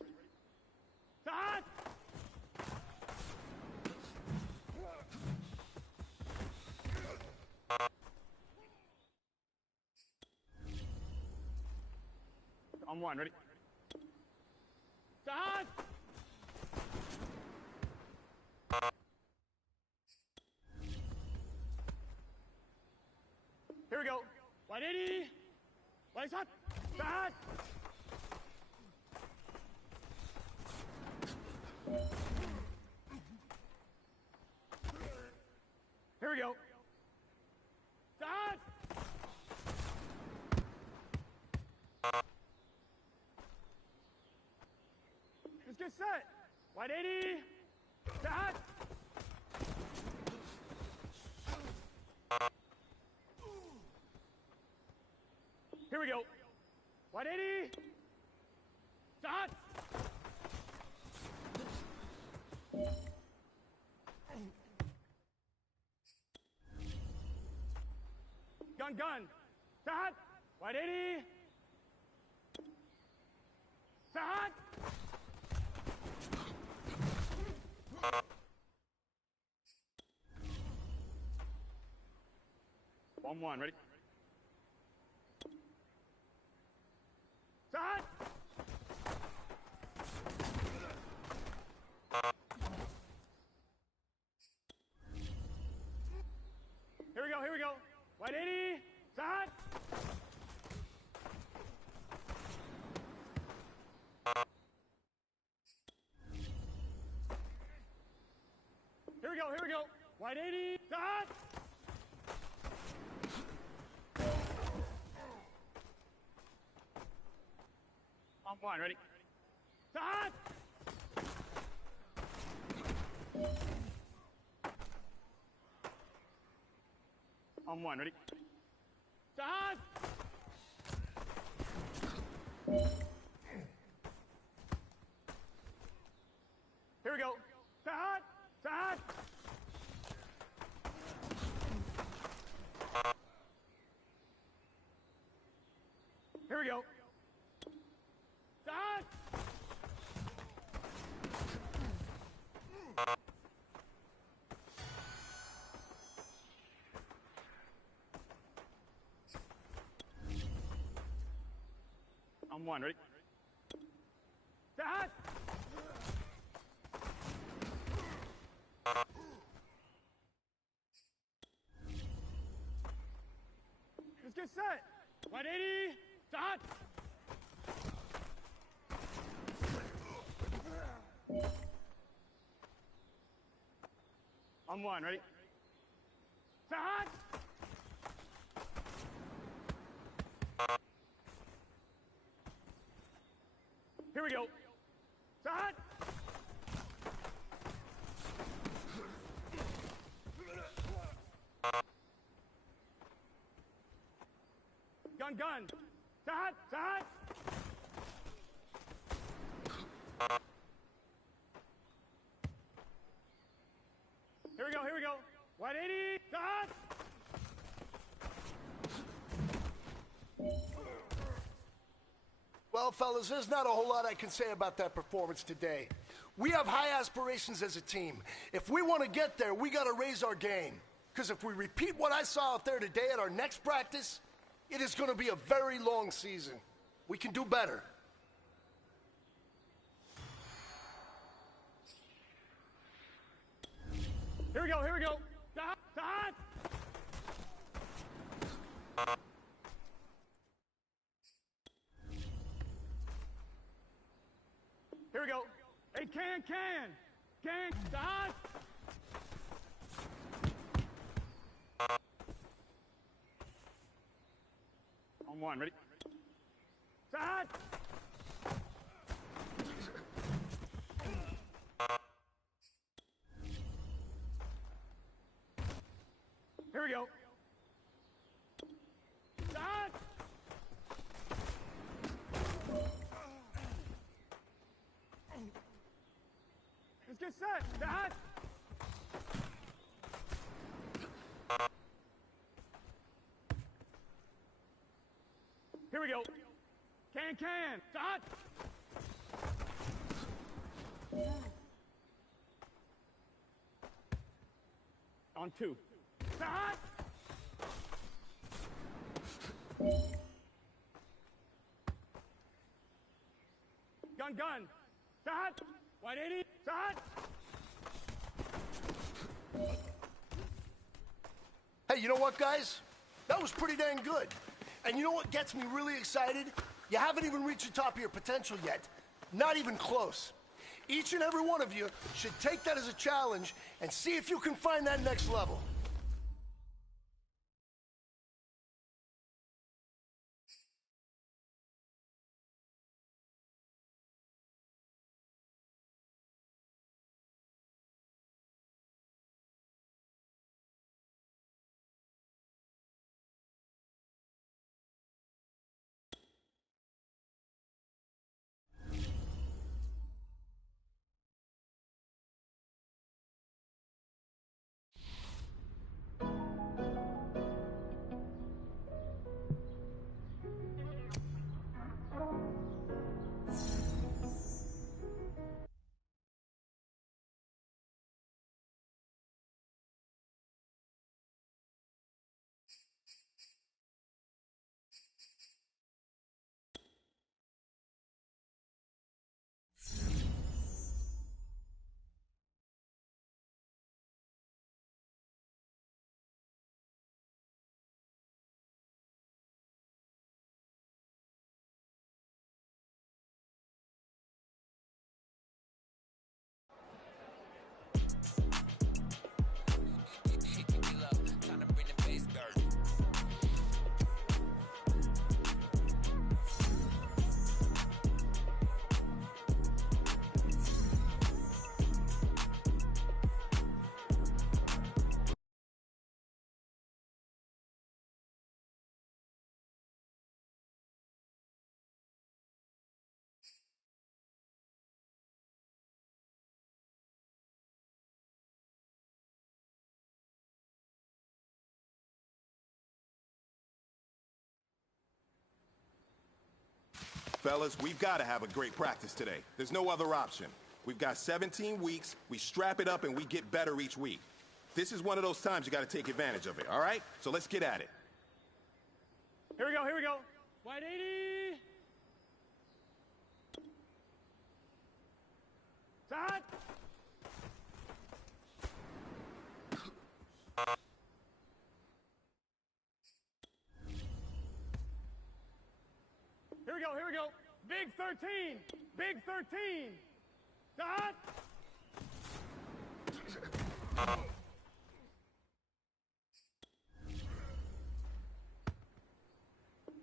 Start! On one, ready? Start! Here we go. 180. Lights hot. Start. Here we go. Start. Let's get set. 180. Start. Here we go. 180. Start. Gun. Start. 180. Start. One, ready? Start. Here we go. 180. Start. Here we go. 180. Start. On one, ready? Start. On one, ready? Start. Here we go. Start. Here we go. Start. On one, ready? Start. Let's get set. 180. Start. On one, ready? Start. Here we go. Start. Gun. Start. Here we go. 180. Start. Well, fellas, there's not a whole lot I can say about that performance today. We have high aspirations as a team. If we want to get there, we got to raise our game. Because if we repeat what I saw out there today at our next practice, it is going to be a very long season. We can do better. Here we go. Start. Here we go. Hey, can, start. On one, ready? Start. Here we go. Start. Let's get set. Start. Here we go. Can. Start. On two. Start. gun. Start. 180. Start. Hey, you know what, guys? That was pretty dang good. And you know what gets me really excited? You haven't even reached the top of your potential yet. Not even close. Each and every one of you should take that as a challenge and see if you can find that next level. Fellas, we've got to have a great practice today. There's no other option. We've got 17 weeks, we strap it up and we get better each week. This is one of those times you got to take advantage of it, all right? So let's get at it. Here we go, here we go. 180. Start. Here we go, here we go. Big 13. Big 13. Start.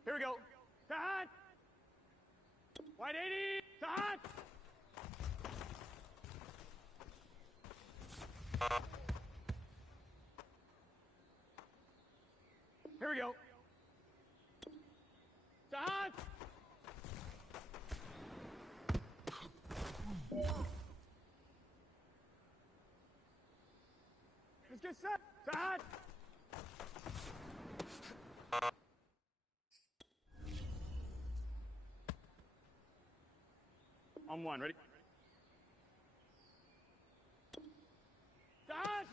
Here we go. Start. 180. Start. Here we go. Start. Let's get set. Start. On one, ready? Start.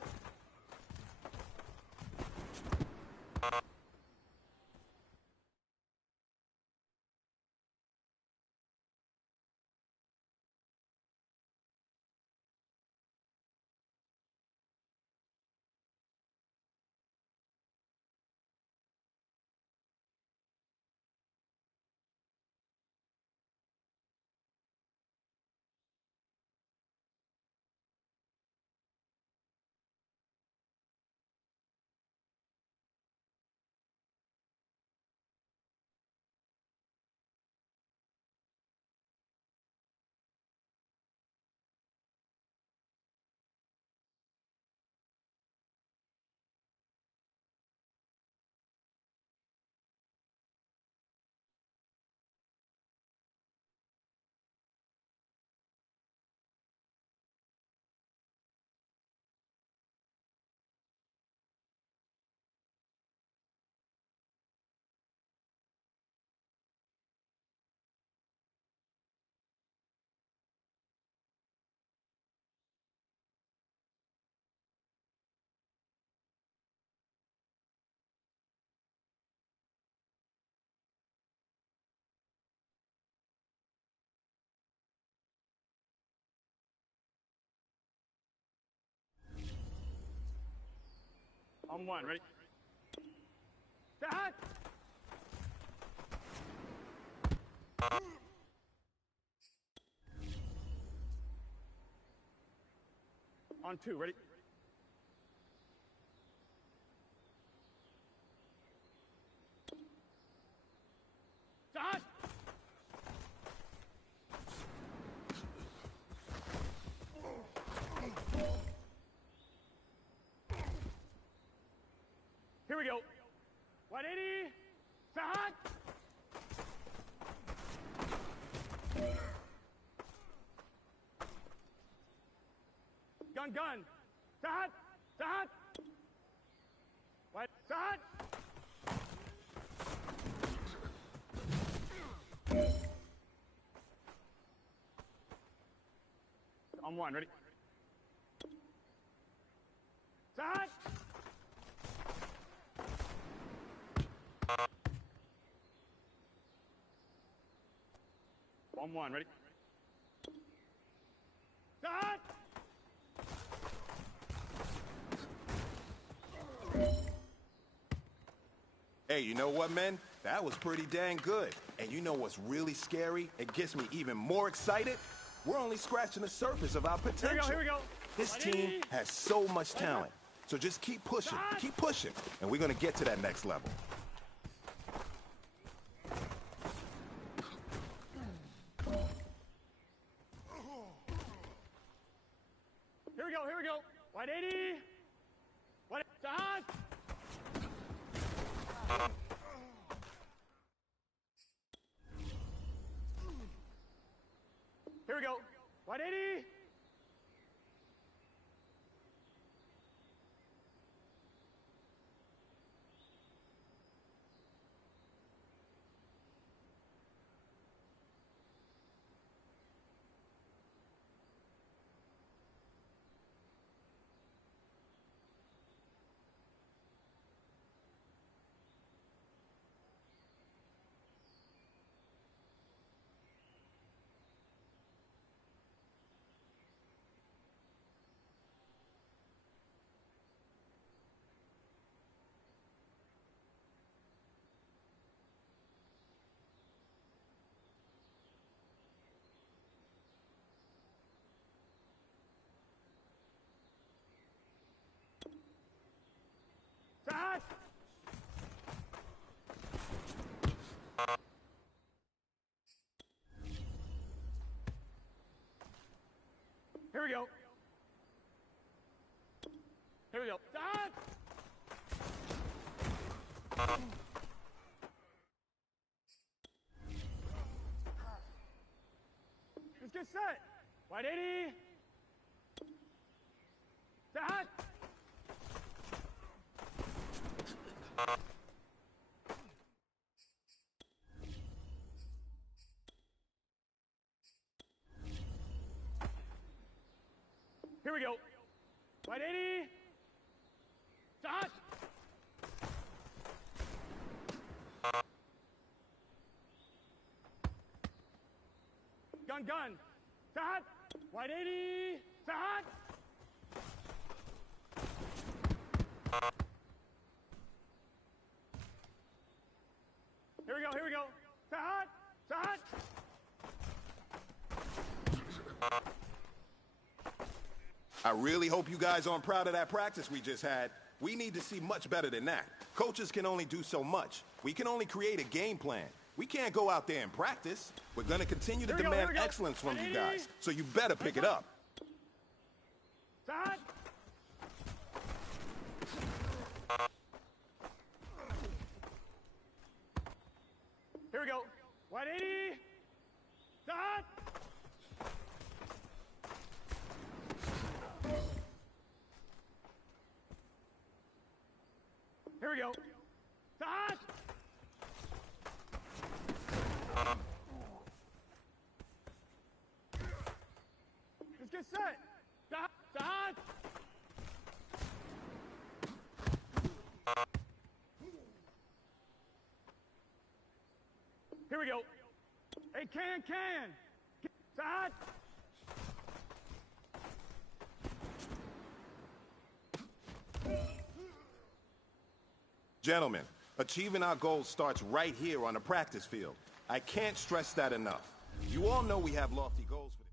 On one, ready? Start! On two, ready? Start! Here we go. 180. Start! Gun, gun. Start! Start! What? Start! On one, ready? Start! On one, ready? Start! Hey, you know what, men? That was pretty dang good. And you know what's really scary? It gets me even more excited. We're only scratching the surface of our potential. Here we go. This team has so much talent. So just keep pushing, and we're gonna get to that next level. Here we go, here we go. 180. What? Start! Here we go. 180. Start! Here we go. Here we go. Start! Let's get set. 180. Start! Here we go. 180. Start! Gun, gun. Start! 180. Start! Here we go, here we go. Start! Start! I really hope you guys aren't proud of that practice we just had. We need to see much better than that. Coaches can only do so much. We can only create a game plan. We can't go out there and practice. We're going to continue to demand excellence from you guys, so you better pick it up. Start! Here we go. 180. Start! Here we go. Start! Let's get set. Start! Start! Here we go. Hey, can. Start! Gentlemen, achieving our goals starts right here on the practice field. I can't stress that enough. You all know we have lofty goals for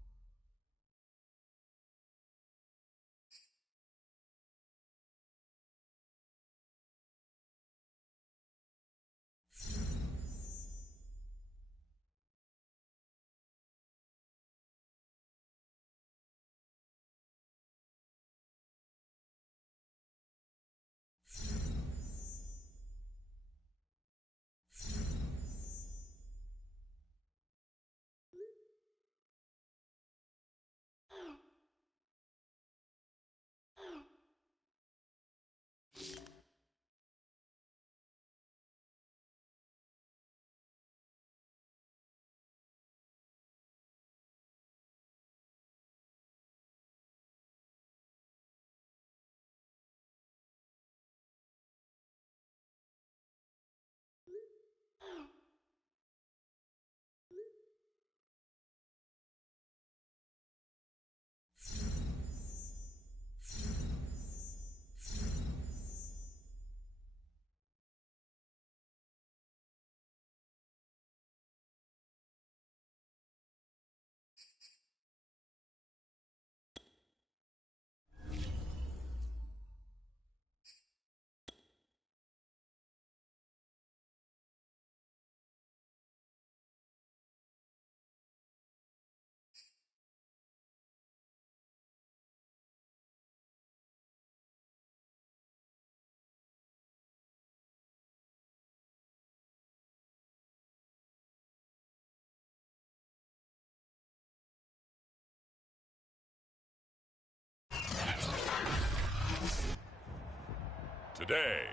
today,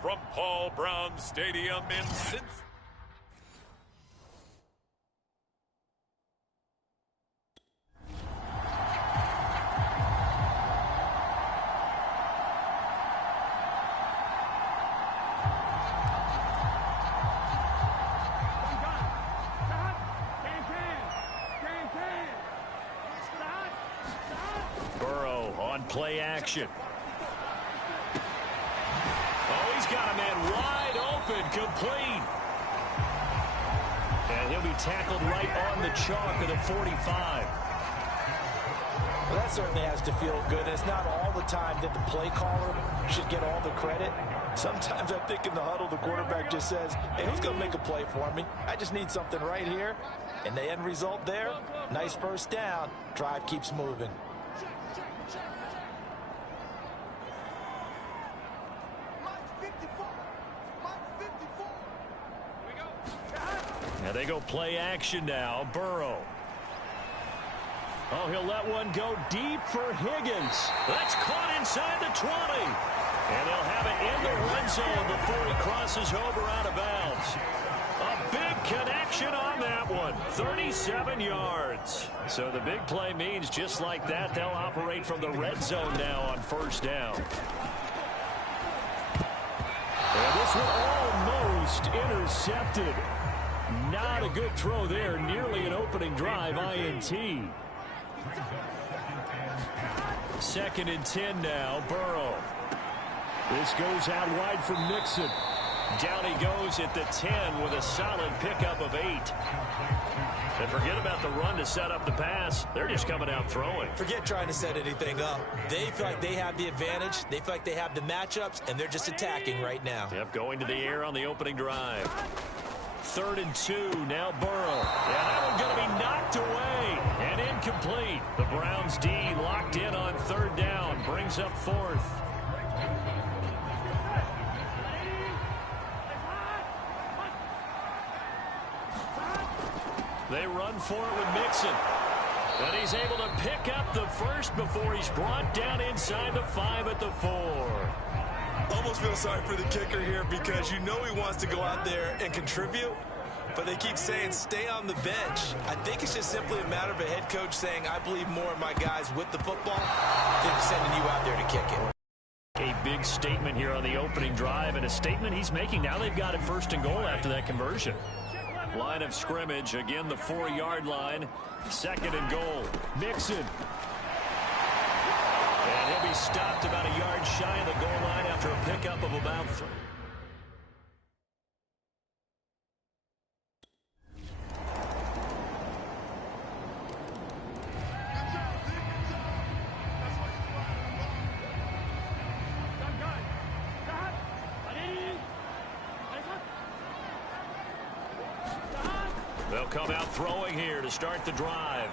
from Paul Brown Stadium in Cincinnati. Burrow on play action. He's got a man wide open, complete. And he'll be tackled right on the chalk of the 45. Well, that certainly has to feel good. And it's not all the time that the play caller should get all the credit. Sometimes I think in the huddle, the quarterback just says, hey, who's going to make a play for me? I just need something right here. And the end result there, nice first down. Drive keeps moving. Now they go play action now. Burrow. Oh, he'll let one go deep for Higgins. That's caught inside the 20. And they'll have it in the red zone before he crosses over out of bounds. A big connection on that one. 37 yards. So the big play means just like that, they'll operate from the red zone now on first down. And this one almost intercepted. Not a good throw there. Nearly an opening drive INT. 2nd and 10 now. Burrow. This goes out wide for Mixon. Down he goes at the 10 with a solid pickup of 8. And forget about the run to set up the pass. They're just coming out throwing. Forget trying to set anything up. They feel like they have the advantage. They feel like they have the matchups, and they're just attacking right now. Yep, going to the air on the opening drive. 3rd and 2, now Burrow. Yeah, that one going to be knocked away and incomplete. The Browns D locked in on 3rd down, brings up 4th. They run for it with Mixon. And he's able to pick up the first before he's brought down inside the 5 at the 4. Almost feel sorry for the kicker here because you know he wants to go out there and contribute, but they keep saying stay on the bench. I think it's just simply a matter of a head coach saying I believe more in my guys with the football than sending you out there to kick it. A big statement here on the opening drive, and a statement he's making now they've got it 1st and goal after that conversion. Line of scrimmage, again the 4-yard line. 2nd and goal. Mixon. And he'll be stopped about a yard shy of the goal line after a pickup of about 3. They'll come out throwing here to start the drive.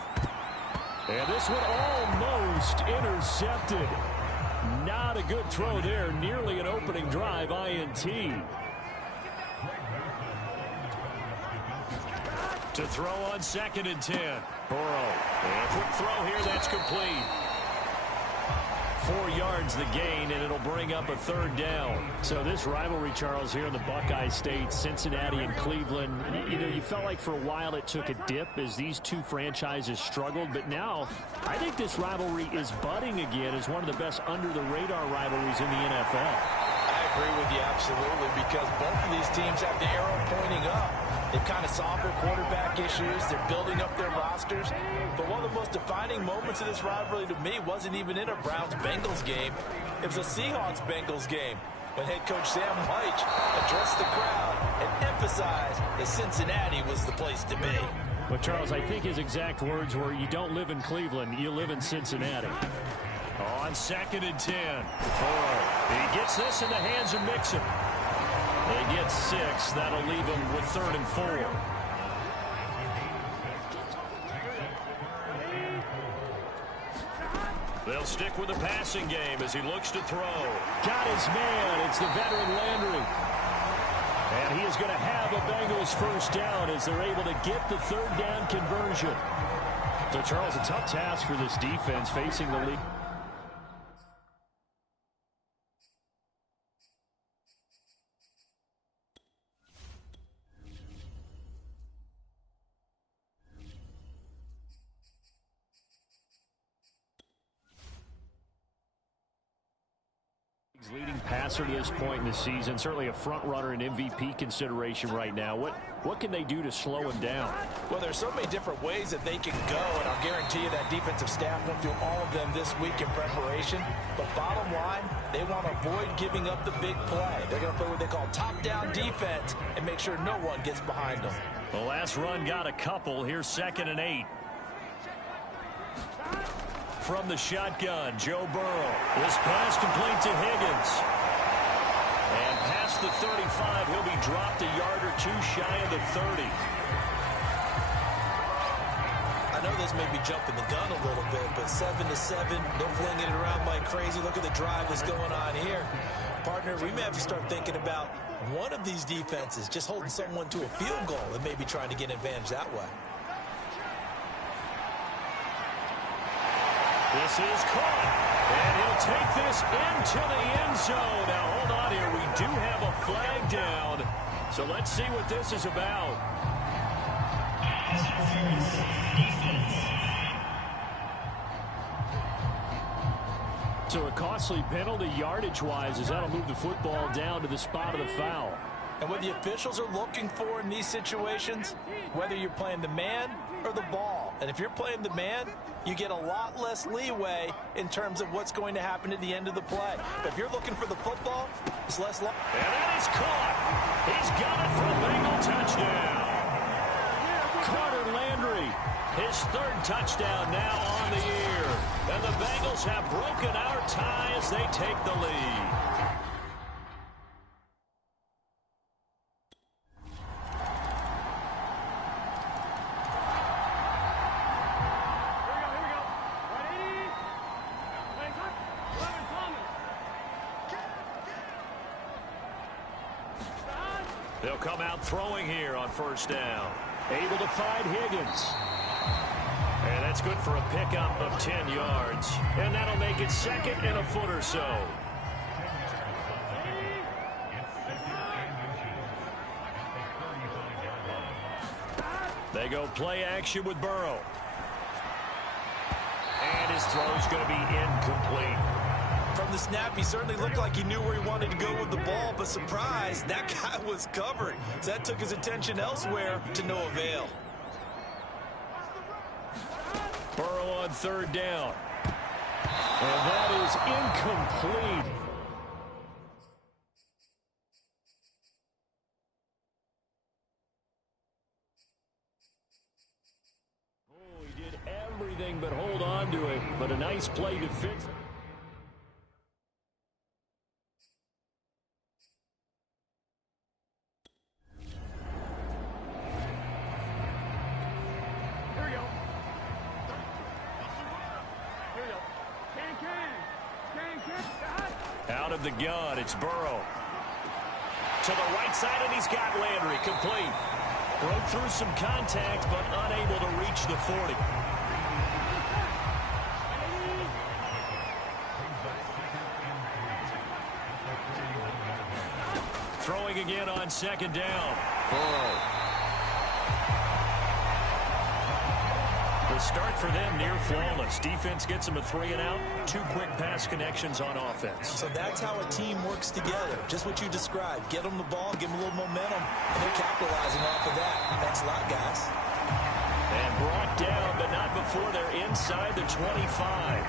And this one almost intercepted. Not a good throw there. Nearly an opening drive INT. To throw on 2nd and 10. Burrow. And a quick throw here. That's complete. 4 yards the gain, and it'll bring up a 3rd down. So this rivalry, Charles, here in the Buckeye State, Cincinnati and Cleveland, you know, you felt like for a while it took a dip as these two franchises struggled, but now I think this rivalry is budding again as one of the best under-the-radar rivalries in the NFL. I agree with you absolutely, because both of these teams have the arrow pointing up. They've kind of solved their quarterback issues. They're building up their rosters. But one of the most defining moments of this rivalry to me wasn't even in a Browns-Bengals game. It was a Seahawks-Bengals game when head coach Sam Wyche addressed the crowd and emphasized that Cincinnati was the place to be. Well, Charles, I think his exact words were, you don't live in Cleveland, you live in Cincinnati. On 2nd and 10. He gets this in the hands of Mixon. They get 6. That'll leave him with 3rd and 4. They'll stick with the passing game as he looks to throw. Got his man. It's the veteran Landry. And he is going to have a Bengals 1st down as they're able to get the 3rd down conversion. So, Charles, a tough task for this defense facing the league. Leading passer to this point in the season, certainly a front runner in MVP consideration right now. What can they do to slow him down? Well, there's so many different ways that they can go, and I'll guarantee you that defensive staff went through all of them this week in preparation. But bottom line, they want to avoid giving up the big play. They're going to play what they call top-down defense and make sure no one gets behind them. The last run got a couple. Here's 2nd and 8. From the shotgun, Joe Burrow. This pass complete to Higgins. And past the 35, he'll be dropped a yard or 2 shy of the 30. I know this may be jumping the gun a little bit, but 7-7, they're flinging it around like crazy. Look at the drive that's going on here. Partner, we may have to start thinking about one of these defenses just holding someone to a field goal and maybe trying to get an advantage that way. This is caught, and he'll take this into the end zone. Now, hold on here. We do have a flag down, so let's see what this is about. So a costly penalty yardage-wise as that'll move the football down to the spot of the foul. And what the officials are looking for in these situations, whether you're playing the man or the ball. And if you're playing the man, you get a lot less leeway in terms of what's going to happen at the end of the play. But if you're looking for the football, it's less. And that is caught. He's got it for a Bengal touchdown. Carter Landry, his 3rd touchdown now on the year. And the Bengals have broken our tie as they take the lead. They'll come out throwing here on 1st down. Able to find Higgins. And that's good for a pickup of 10 yards. And that'll make it 2nd and a foot or so. They go play action with Burrow. And his throw's going to be incomplete. From the snap, he certainly looked like he knew where he wanted to go with the ball, but surprise, that guy was covered. So that took his attention elsewhere to no avail. Burrow on 3rd down. And that is incomplete. Oh, he did everything but hold on to it, but a nice play to fix. Out of the gun, it's Burrow. To the right side, and he's got Landry complete. Broke through some contact, but unable to reach the 40. Throwing again on second down. Burrow. The start for them near flawless. Defense gets them a 3-and-out. 2 quick pass connections on offense. So that's how a team works together. Just what you described. Get them the ball, give them a little momentum, and they're capitalizing off of that. Thanks a lot, guys. And brought down, but not before they're inside the 25.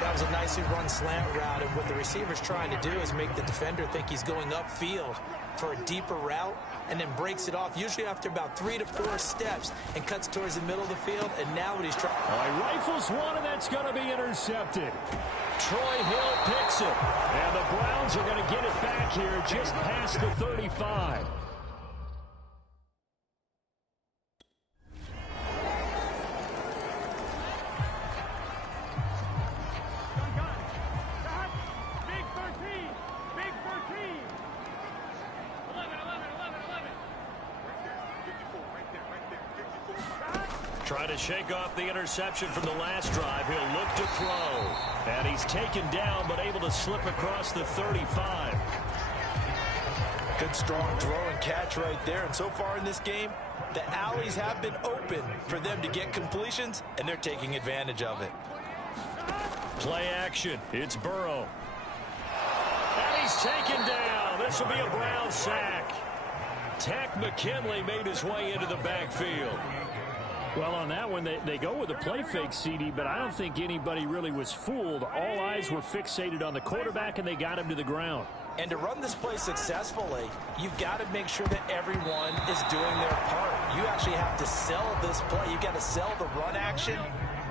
That was a nicely run slant route, and what the receiver's trying to do is make the defender think he's going upfield for a deeper route, and then breaks it off, usually after about 3 to 4 steps, and cuts towards the middle of the field, and now what he's trying... Rifles one, and that's going to be intercepted. Troy Hill picks it, and the Browns are going to get it back here just past the 35. Trying to shake off the interception from the last drive. He'll look to throw. And he's taken down, but able to slip across the 35. Good, strong throw and catch right there. And so far in this game, the alleys have been open for them to get completions, and they're taking advantage of it. Play action. It's Burrow. And he's taken down. This will be a Brown sack. Takk McKinley made his way into the backfield. Well, on that one, they go with a play fake, CD, but I don't think anybody really was fooled. All eyes were fixated on the quarterback, and they got him to the ground. And to run this play successfully, you've got to make sure that everyone is doing their part. You actually have to sell this play. You've got to sell the run action.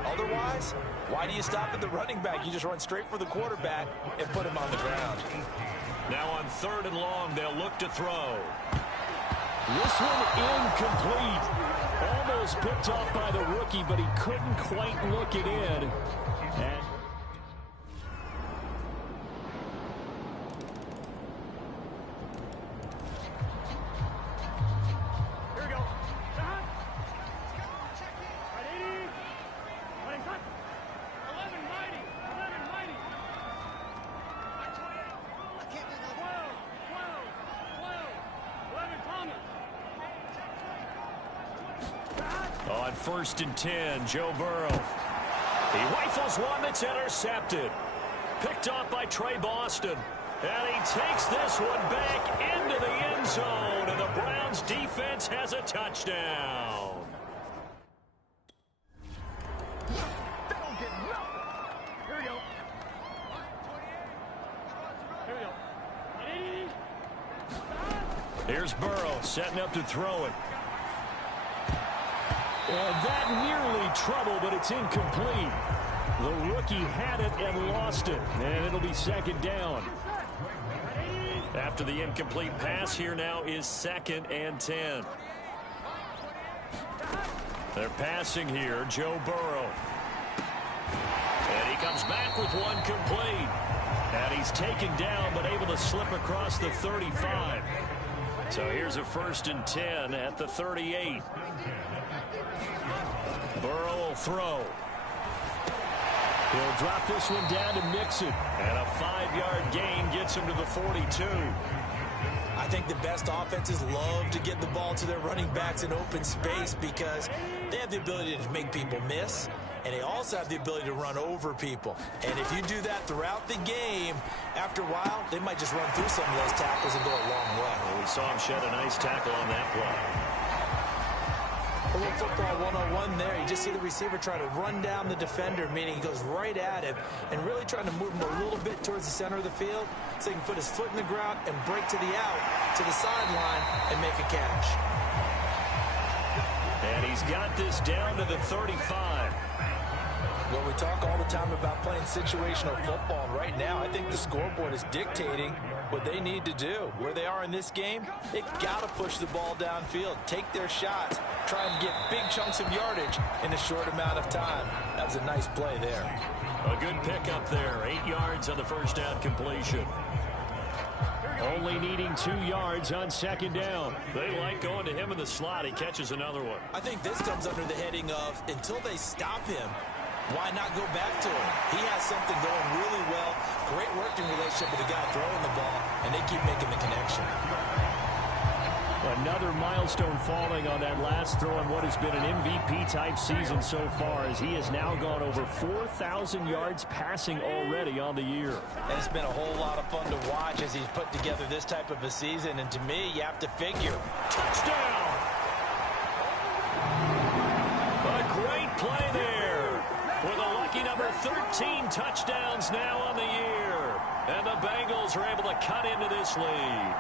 Otherwise, why do you stop at the running back? You just run straight for the quarterback and put him on the ground. Now on 3rd and long, they'll look to throw. This one incomplete. Almost picked off by the rookie, but he couldn't quite look it in. And here we go. Right, 80. Running cut. 11 mighty. 11 Thomas. On 1st and 10, Joe Burrow. He rifles one that's intercepted. Picked off by Trey Boston. And he takes this one back into the end zone. And the Browns defense has a touchdown. They don't get nothing. Here we go. Here we go. Here's Burrow setting up to throw it. And that nearly trouble, but it's incomplete. The rookie had it and lost it. And it'll be 2nd down. After the incomplete pass, here now is 2nd and 10. They're passing here, Joe Burrow. And he comes back with one complete. And he's taken down, but able to slip across the 35. So here's a 1st and 10 at the 38. Burrow will throw. He'll drop this one down to Mixon. And a 5-yard gain gets him to the 42. I think the best offenses love to get the ball to their running backs in open space because they have the ability to make people miss, and they also have the ability to run over people. And if you do that throughout the game, after a while, they might just run through some of those tackles and go a long way. Well, we saw him shed a nice tackle on that play. A little football 101 run there. You just see the receiver try to run down the defender, meaning he goes right at him and really trying to move him a little bit towards the center of the field so he can put his foot in the ground and break to the out, to the sideline, and make a catch. And he's got this down to the 35. Well, we talk all the time about playing situational football, and right now I think the scoreboard is dictating what they need to do. Where they are in this game, they've got to push the ball downfield, take their shots, try and get big chunks of yardage in a short amount of time. That was a nice play there. A good pickup there, 8 yards on the first down completion. Only needing 2 yards on second down. They like going to him in the slot. He catches another one. I think this comes under the heading of until they stop him, why not go back to him? He has something going really well. Great working relationship with the guy throwing the ball, and they keep making the connection. Another milestone falling on that last throw in what has been an MVP-type season so far, as he has now gone over 4,000 yards passing already on the year. And it's been a whole lot of fun to watch as he's put together this type of a season, and to me, you have to figure. Touchdown! A great play there, with a lucky number 13 touchdowns now on the year. And the Bengals are able to cut into this lead.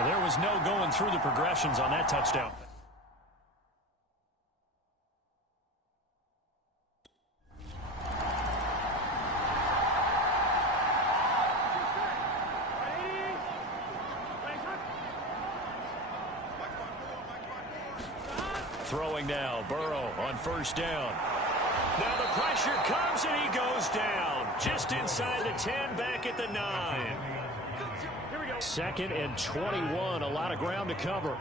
There was no going through the progressions on that touchdown. Throwing now, Burrow on first down. Now the pressure comes and he goes down. Just inside the 10, back at the 9. 2nd and 21, a lot of ground to cover.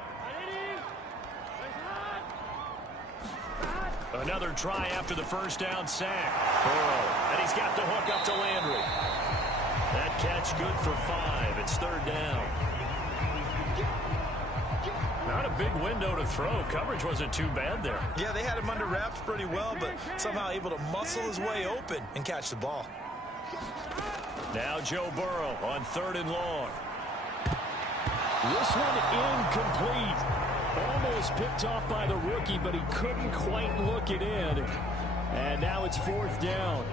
Another try after the first down sack. Burrow, and he's got the hook up to Landry. That catch good for 5. It's 3rd down. Not a big window to throw. Coverage wasn't too bad there. Yeah, they had him under wraps pretty well, but somehow able to muscle his way open and catch the ball. Now Joe Burrow on 3rd and long. This one incomplete. Almost picked off by the rookie, but he couldn't quite look it in. And now it's 4th down.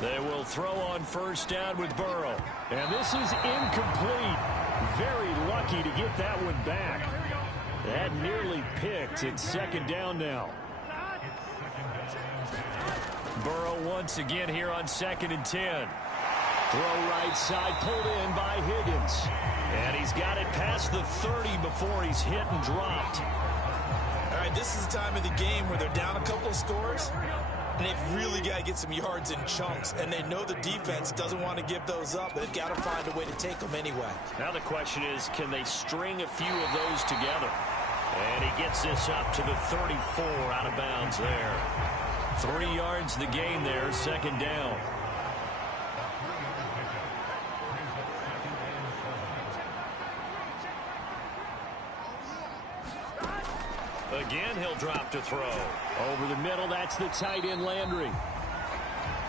They will throw on first down with Burrow. And this is incomplete. Very lucky to get that one back. That nearly picked. It's 2nd down now. Burrow once again here on 2nd and 10. Throw right side, pulled in by Higgins. And he's got it past the 30 before he's hit and dropped. All right, this is the time of the game where they're down a couple of scores, and they've really got to get some yards in chunks, and they know the defense doesn't want to give those up. They've got to find a way to take them anyway. Now the question is, can they string a few of those together? And he gets this up to the 34, out of bounds there. 3 yards the gain there, 2nd down. Again, he'll drop to throw. Over the middle, that's the tight end Landry.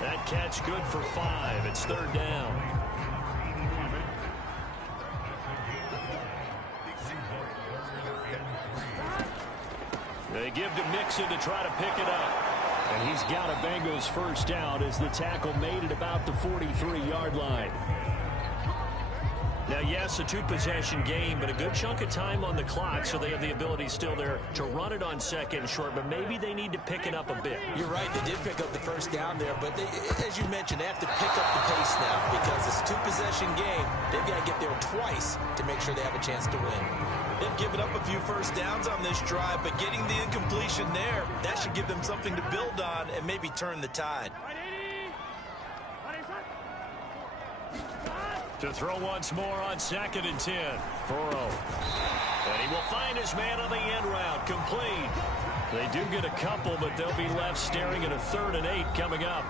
That catch good for 5. It's 3rd down. They give to Mixon to try to pick it up. And he's got a Bengals first down as the tackle made it about the 43-yard line. Now, yes, a 2-possession game, but a good chunk of time on the clock, so they have the ability still there to run it on 2nd and short, but maybe they need to pick it up a bit. You're right, they did pick up the first down there, but they, as you mentioned, they have to pick up the pace now because it's a 2-possession game. They've got to get there twice to make sure they have a chance to win. They've given up a few first downs on this drive, but getting the incompletion there, that should give them something to build on and maybe turn the tide. To throw once more on 2nd and 10. Burrow. And he will find his man on the end route. Complete. They do get a couple, but they'll be left staring at a 3rd and 8 coming up.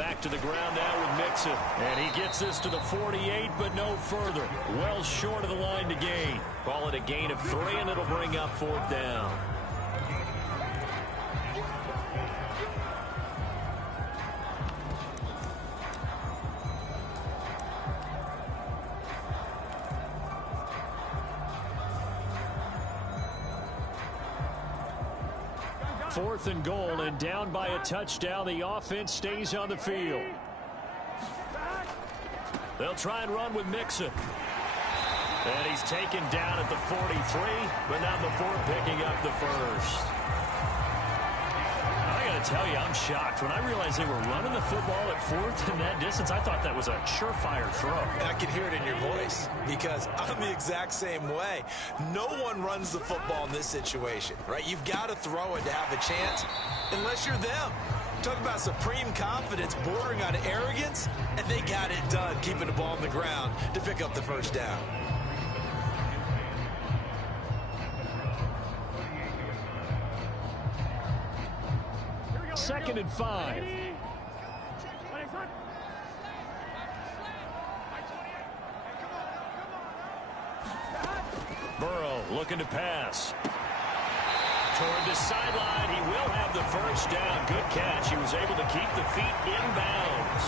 back to the ground now with Mixon. And he gets this to the 48, but no further. Well short of the line to gain. Call it a gain of 3, and it'll bring up 4th down. Fourth and goal, and down by a touchdown. The offense stays on the field. They'll try and run with Mixon. And he's taken down at the 43, but not before picking up the first. I got to tell you, I'm shocked. When I realized they were running the football at 4th in that distance, I thought that was a surefire throw. I can hear it in your voice because I'm the exact same way. No one runs the football in this situation, right? You've got to throw it to have a chance unless you're them. Talk about supreme confidence bordering on arrogance, and they got it done, keeping the ball on the ground to pick up the first down. Second and 5. Burrow looking to pass. Toward the sideline, he will have the first down. Good catch. He was able to keep the feet inbounds.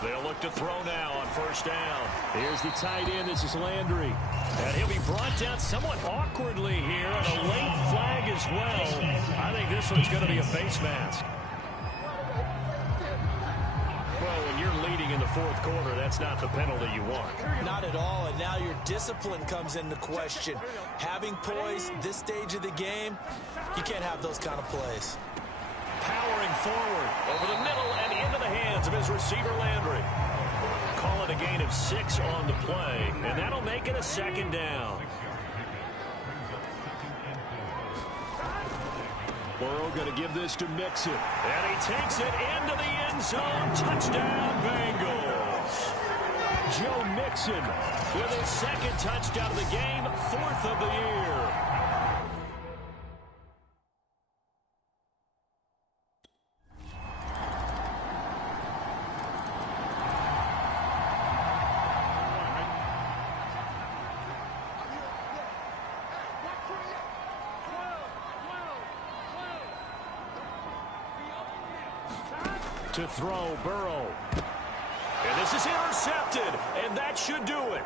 They'll look to throw now on first down. Here's the tight end. This is Landry. And he'll be brought down somewhat awkwardly here, and a late flag as well. I think this one's going to be a face mask. Well, when you're leading in the 4th quarter, that's not the penalty you want. Not at all, and now your discipline comes into question. Having poise this stage of the game, you can't have those kind of plays. Powering forward over the middle and into the hands of his receiver Landry. Call it a gain of 6 on the play, and that'll make it a 2nd down. Burrow going to give this to Mixon. And he takes it into the end zone. Touchdown, Bengals. Joe Mixon with his 2nd touchdown of the game, 4th of the year. To throw, Burrow. And this is intercepted, and that should do it.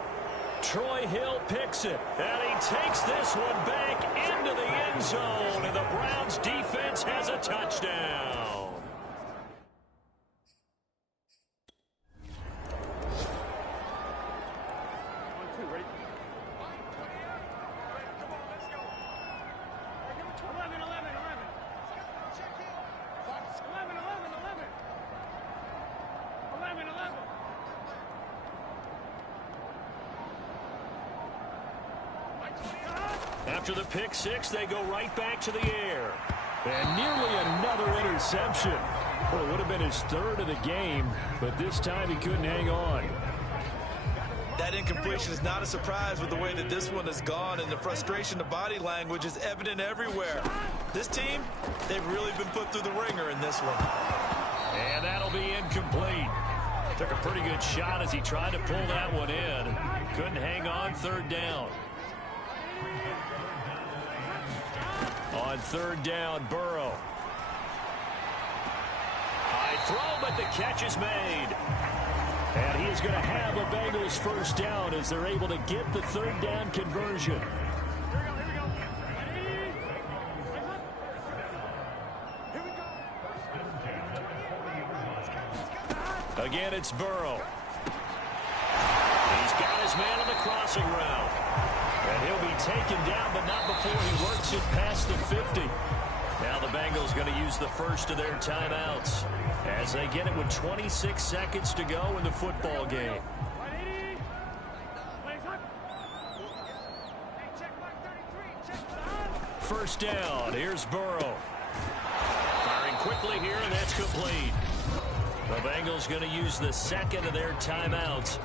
Troy Hill picks it, and he takes this one back into the end zone, and the Browns defense has a touchdown. After the pick 6, they go right back to the air. And nearly another interception. Well, it would have been his 3rd of the game, but this time he couldn't hang on. That incompletion is not a surprise with the way that this one has gone, and the frustration, the body language is evident everywhere. This team, they've really been put through the ringer in this one. And that'll be incomplete. Took a pretty good shot as he tried to pull that one in. Couldn't hang on, 3rd down. On 3rd down, Burrow. High throw, but the catch is made. And he is going to have a Bengals first down as they're able to get the 3rd down conversion. Again, it's Burrow. He's got his man on the crossing route. And he'll be taken down, but not before he works it past the 50. Now the Bengals going to use the first of their timeouts as they get it with 26 seconds to go in the football game. First down. Here's Burrow. Firing quickly here, and that's complete. The Bengals going to use the 2nd of their timeouts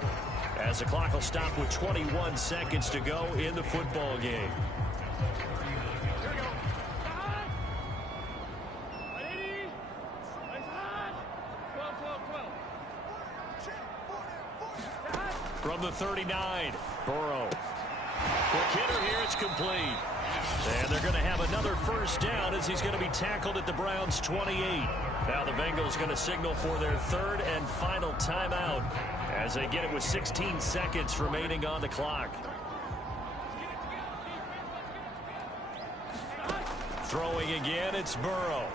As the clock will stop with 21 seconds to go in the football game. From the 39, Burrow. Quick hitter here, it's complete. And they're going to have another first down as he's going to be tackled at the Browns' 28. Now the Bengals going to signal for their third and final timeout as they get it with 16 seconds remaining on the clock. Throwing again, it's Burrow.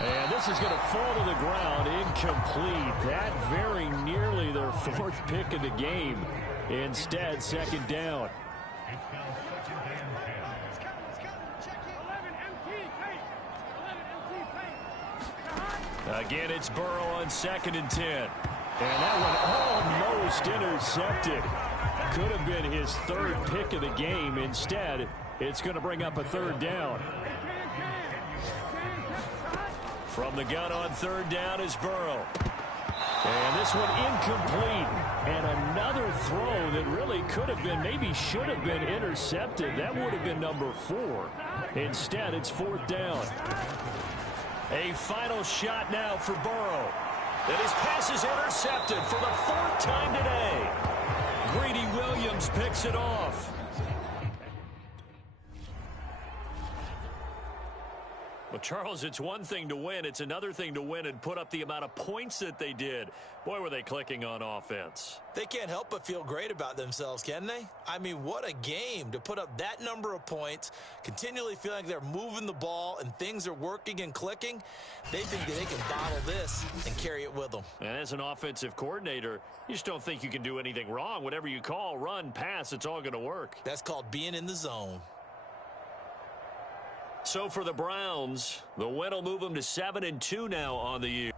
And this is going to fall to the ground, incomplete. That very nearly their fourth pick of the game. Instead, second down. Again, it's Burrow on 2nd and 10. And that one almost intercepted. Could have been his third pick of the game. Instead, it's going to bring up a third down. From the gun on 3rd down is Burrow. And this one incomplete. And another throw that really could have been, maybe should have been intercepted. That would have been number 4. Instead, it's 4th down. A final shot now for Burrow. And his pass is intercepted for the 4th time today. Greedy Williams picks it off. Well, Charles, it's one thing to win. It's another thing to win and put up the amount of points that they did. Boy, were they clicking on offense. They can't help but feel great about themselves, can they? I mean, what a game to put up that number of points, continually feeling like they're moving the ball and things are working and clicking. They think that they can bottle this and carry it with them. And as an offensive coordinator, you just don't think you can do anything wrong. Whatever you call, run, pass, it's all going to work. That's called being in the zone. So for the Browns, the win will move them to 7-2 now on the year.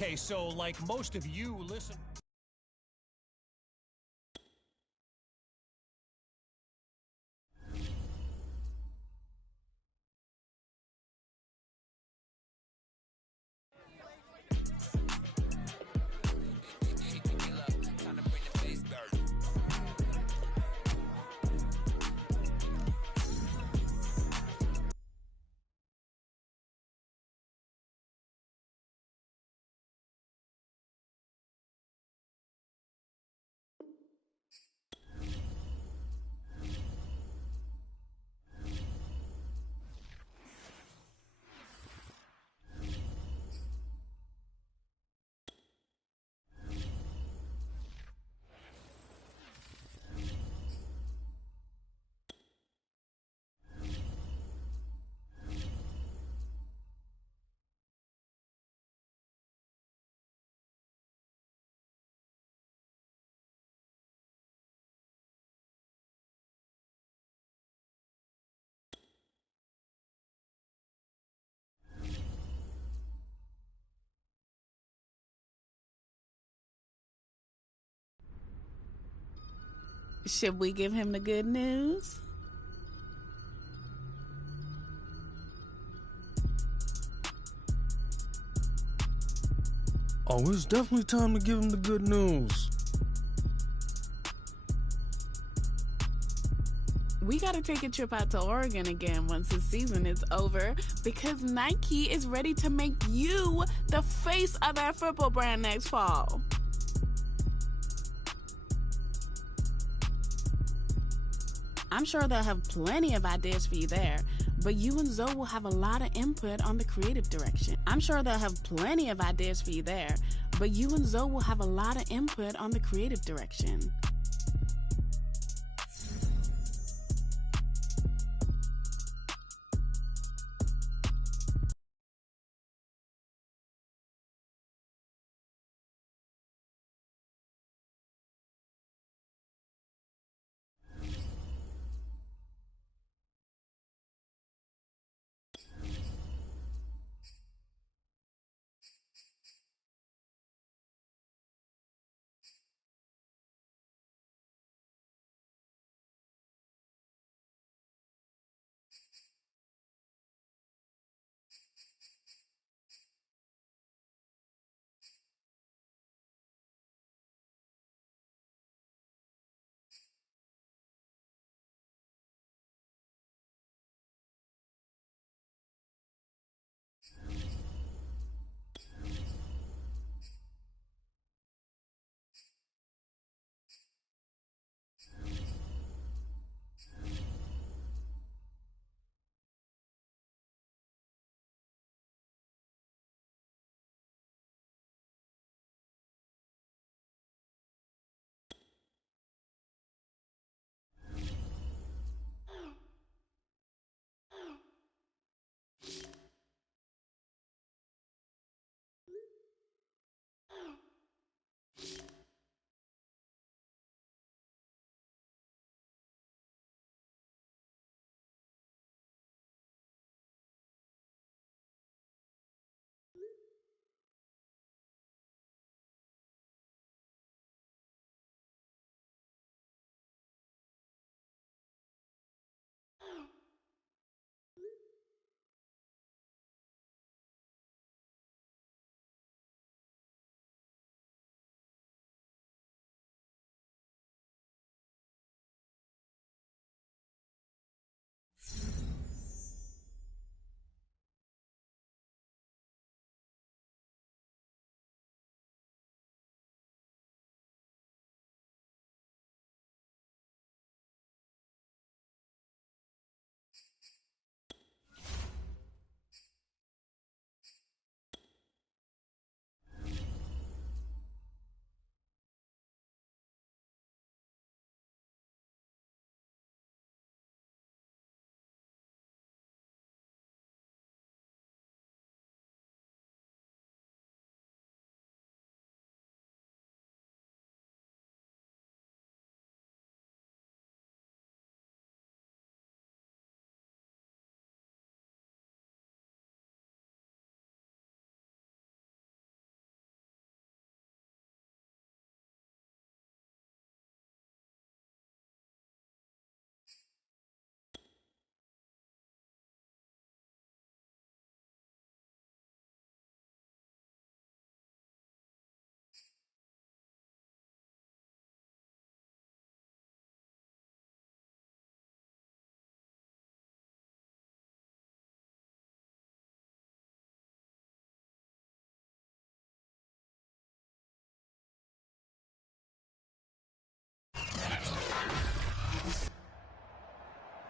Okay, so like most of you listen. Should we give him the good news? Oh, it's definitely time to give him the good news. We got to take a trip out to Oregon again once the season is over because Nike is ready to make you the face of their football brand next fall. I'm sure they'll have plenty of ideas for you there, but you and Zoe will have a lot of input on the creative direction. I'm sure they'll have plenty of ideas for you there, but you and Zoe will have a lot of input on the creative direction.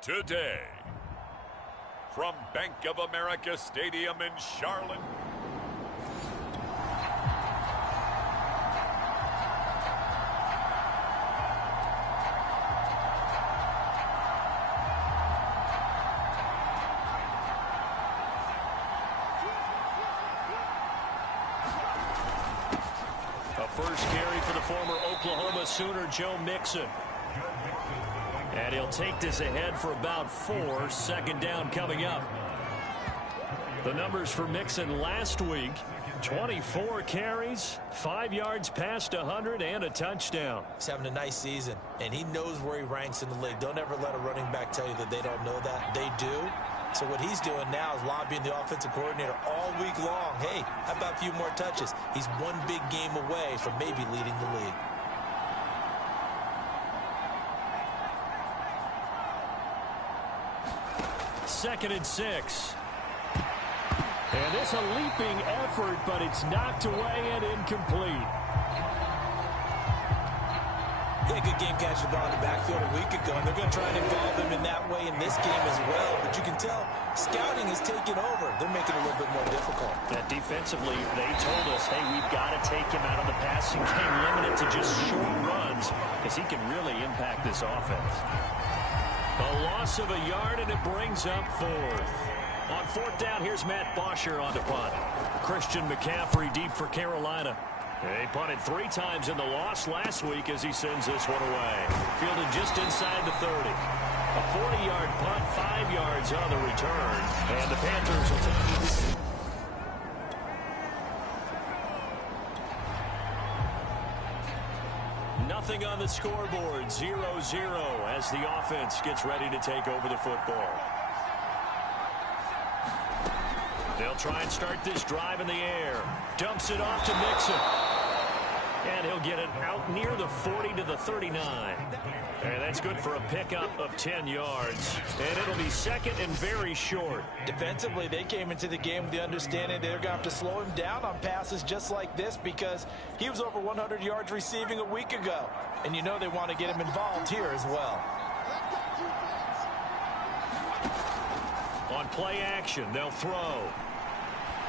Today, from Bank of America Stadium in Charlotte, first carry for the former Oklahoma Sooner, Joe Mixon. And he'll take this ahead for about 4. Second down coming up. The numbers for Mixon last week: 24 carries, 5 yards past 100, and a touchdown. He's having a nice season, and he knows where he ranks in the league. Don't ever let a running back tell you that they don't know that. They do. So what he's doing now is lobbying the offensive coordinator all week long. Hey, how about a few more touches? He's one big game away from maybe leading the league. Second and 6. And it's a leaping effort, but it's knocked away and incomplete. Yeah, good game catching the ball in the backfield a week ago, and they're going to try and involve him in that way in this game as well. But you can tell scouting is taking over. They're making it a little bit more difficult. Yeah, defensively, they told us, hey, we've got to take him out of the passing game, limit it to just short runs, because he can really impact this offense. A loss of a yard, and it brings up 4th. On 4th down, here's Matt Bosher on the punt. Christian McCaffrey deep for Carolina. He punted 3 times in the loss last week as he sends this one away. Fielded just inside the 30. A 40-yard punt, 5 yards on the return. And the Panthers will take... Nothing on the scoreboard, 0-0 as the offense gets ready to take over the football. They'll try and start this drive in the air. Dumps it off to Mixon. And he'll get it out near the 40 to the 39. And that's good for a pickup of 10 yards. And it'll be second and very short. Defensively, they came into the game with the understanding they're going to have to slow him down on passes just like this because he was over 100 yards receiving a week ago. And you know they want to get him involved here as well. On play action, they'll throw.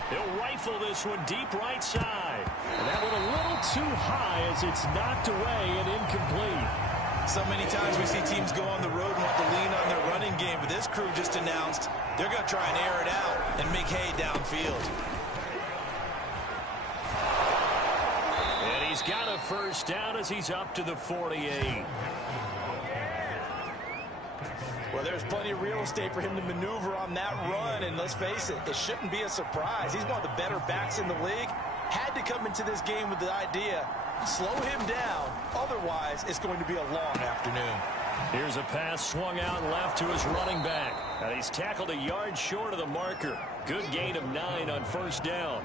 He'll rifle this one deep right side. And that one a little too high as it's knocked away and incomplete. So many times we see teams go on the road and want to lean on their running game, but this crew just announced they're going to try and air it out and make hay downfield. And he's got a first down as he's up to the 48. Well, there's plenty of real estate for him to maneuver on that run, and let's face it, it shouldn't be a surprise. He's one of the better backs in the league. Had to come into this game with the idea, slow him down, otherwise it's going to be a long afternoon. Here's a pass swung out left to his running back. And he's tackled a yard short of the marker. Good gain of 9 on first down.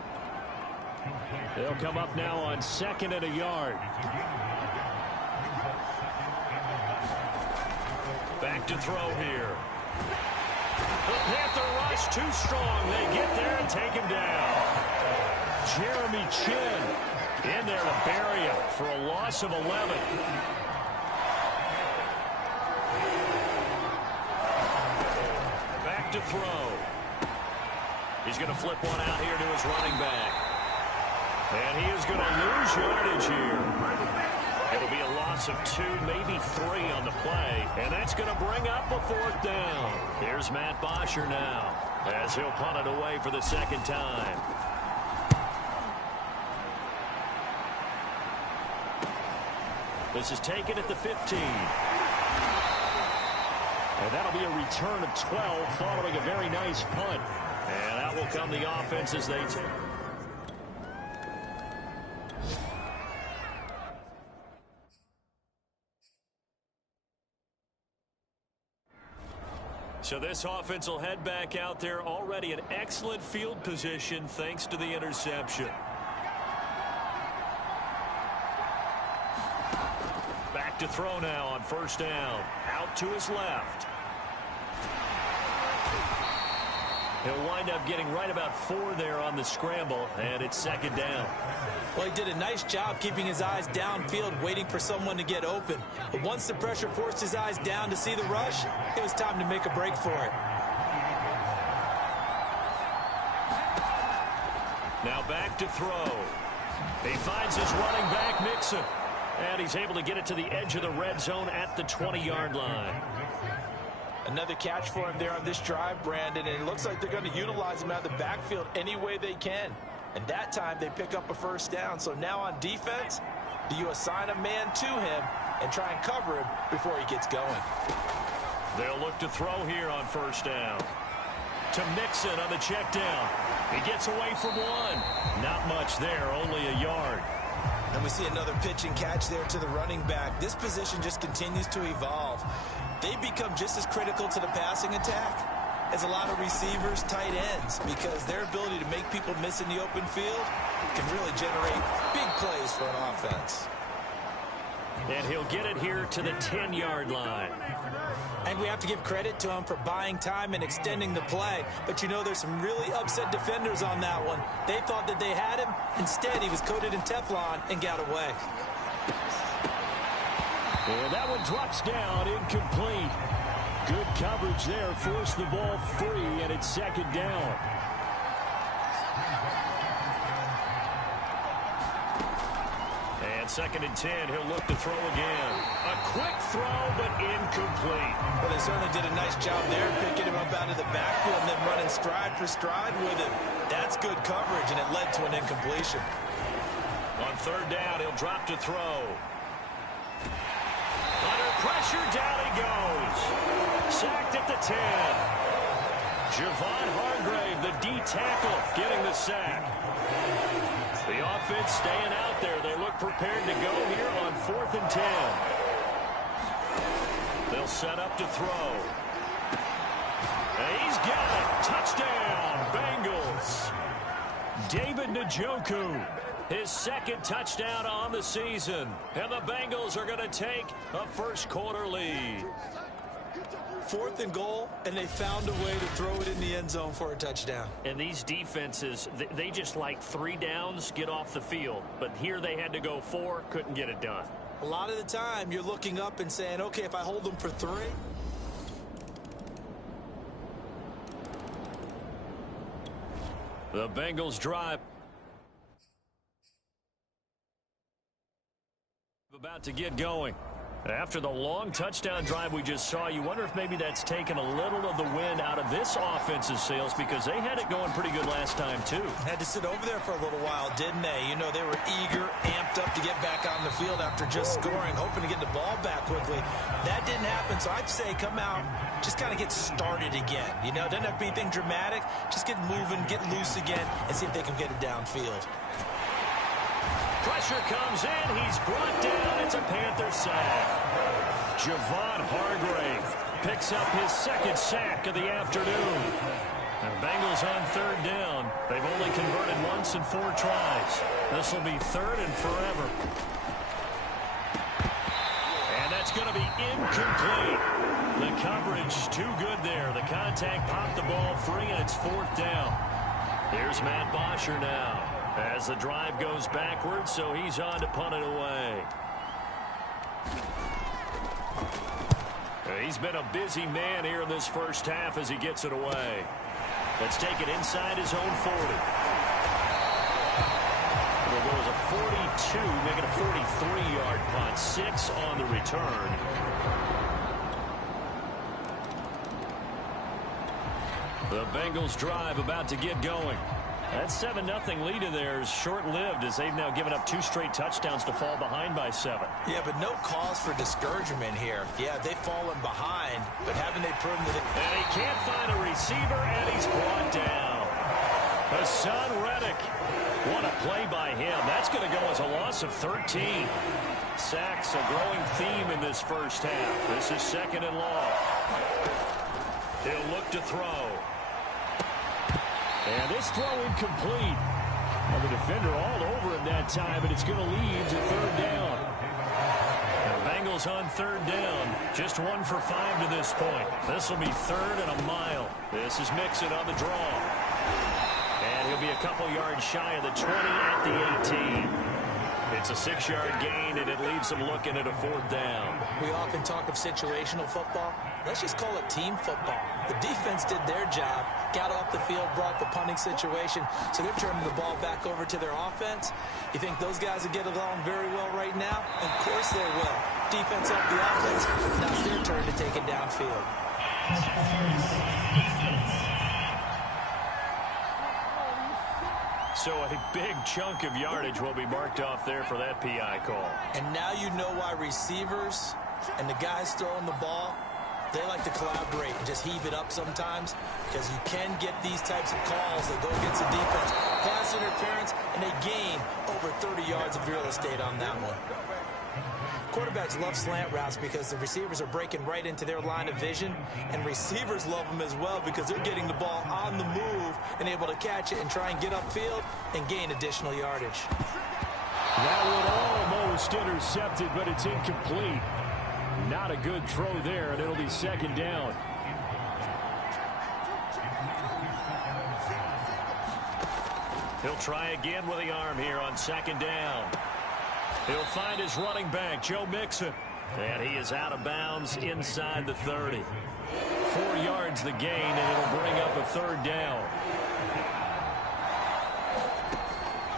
They'll come up now on 2nd and a yard. Back to throw here. The Panther rush too strong. They get there and take him down. Jeremy Chinn in there to bury him for a loss of 11. Back to throw. He's going to flip one out here to his running back. And he is going to lose yardage here. It'll be a loss of 2, maybe 3 on the play. And that's going to bring up a 4th down. Here's Matt Bosher now as he'll punt it away for the second time. This is taken at the 15. And that'll be a return of 12 following a very nice punt. And out will come the offense as they take. So this offense will head back out there already in excellent field position thanks to the interception. Back to throw now on first down. Out to his left. He'll wind up getting right about 4 there on the scramble, and it's second down. Well, he did a nice job keeping his eyes downfield, waiting for someone to get open. But once the pressure forced his eyes down to see the rush, it was time to make a break for it. Now back to throw. He finds his running back, Mixon. And he's able to get it to the edge of the red zone at the 20-yard line. Another catch for him there on this drive, Brandon, and it looks like they're going to utilize him out of the backfield any way they can. And that time they pick up a first down. So now on defense, do you assign a man to him and try and cover him before he gets going? They'll look to throw here on first down. To Mixon on the check down. He gets away from 1. Not much there, only a yard. And we see another pitch and catch there to the running back. This position just continues to evolve. They become just as critical to the passing attack as a lot of receivers, tight ends, because their ability to make people miss in the open field can really generate big plays for an offense. And he'll get it here to the 10-yard line. And we have to give credit to him for buying time and extending the play. But you know, there's some really upset defenders on that one. They thought that they had him. Instead, he was coated in Teflon and got away. And that one drops down, incomplete. Good coverage there, forced the ball free, and it's second down. And second and 10, he'll look to throw again. A quick throw, but incomplete. Well, they certainly did a nice job there, picking him up out of the backfield and then running stride for stride with him. That's good coverage, and it led to an incompletion. On third down, he'll drop to throw. Under pressure, down he goes. Sacked at the 10. Javon Hargrave, the D tackle, getting the sack. The offense staying out there. They look prepared to go here on 4th and 10. They'll set up to throw. And he's got it. Touchdown, Bengals. David Njoku, his second touchdown on the season. And the Bengals are going to take a first quarter lead. 4th and goal, and they found a way to throw it in the end zone for a touchdown. And these defenses, they just like 3 downs, get off the field. But here they had to go 4, couldn't get it done. A lot of the time, you're looking up and saying, okay, if I hold them for 3. The Bengals drive. About to get going. After the long touchdown drive we just saw, you wonder if maybe that's taken a little of the wind out of this offense's sails, because they had it going pretty good last time, too. Had to sit over there for a little while, didn't they? You know, they were eager, amped up to get back on the field after just scoring, hoping to get the ball back quickly. That didn't happen, so I'd say come out, just kind of get started again. You know, doesn't have to be anything dramatic. Just get moving, get loose again, and see if they can get it downfield. Pressure comes in. He's brought down. It's a Panther sack. Javon Hargrave picks up his second sack of the afternoon. And Bengals on third down. They've only converted once in 4 tries. This will be 3rd and forever. And that's going to be incomplete. The coverage too good there. The contact popped the ball free, and it's 4th down. Here's Matt Bosher now, as the drive goes backwards, so he's on to punt it away. He's been a busy man here in this first half as he gets it away. Let's take it inside his own 40. It'll go as a 42, make it a 43-yard punt. 6 on the return. The Bengals drive about to get going. That 7-0 lead of theirs short-lived, as they've now given up 2 straight touchdowns to fall behind by 7. Yeah, but no cause for discouragement here. Yeah, they've fallen behind, but haven't they proven that And he can't find a receiver, and he's brought down. Hassan Reddick. What a play by him. That's going to go as a loss of 13. Sacks, a growing theme in this first half. This is 2nd and long. He'll look to throw. And this throw incomplete. Well, the defender all over him that time, but it's going to lead to 3rd down. The Bengals on 3rd down. Just 1 for 5 to this point. This will be 3rd and a mile. This is Mixon on the draw. And he'll be a couple yards shy of the 20 at the 18. It's a 6-yard gain, and it leaves them looking at a 4th down. We often talk of situational football. Let's just call it team football. The defense did their job, got off the field, brought the punting situation, so they're turning the ball back over to their offense. You think those guys will get along very well right now? Of course they will. Defense up the offense. Now it's their turn to take it downfield. So a big chunk of yardage will be marked off there for that PI call. And now you know why receivers and the guys throwing the ball, they like to collaborate and just heave it up sometimes, because you can get these types of calls that go against the defense. Pass interference, and they gain over 30 yards of real estate on that one. Quarterbacks love slant routes because the receivers are breaking right into their line of vision, and receivers love them as well because they're getting the ball on the move and able to catch it and try and get upfield and gain additional yardage. That one almost intercepted, but it's incomplete. Not a good throw there, and it'll be 2nd down. He'll try again with the arm here on 2nd down. He'll find his running back, Joe Mixon. And he is out of bounds inside the 30. 4 yards the gain, and it'll bring up a 3rd down.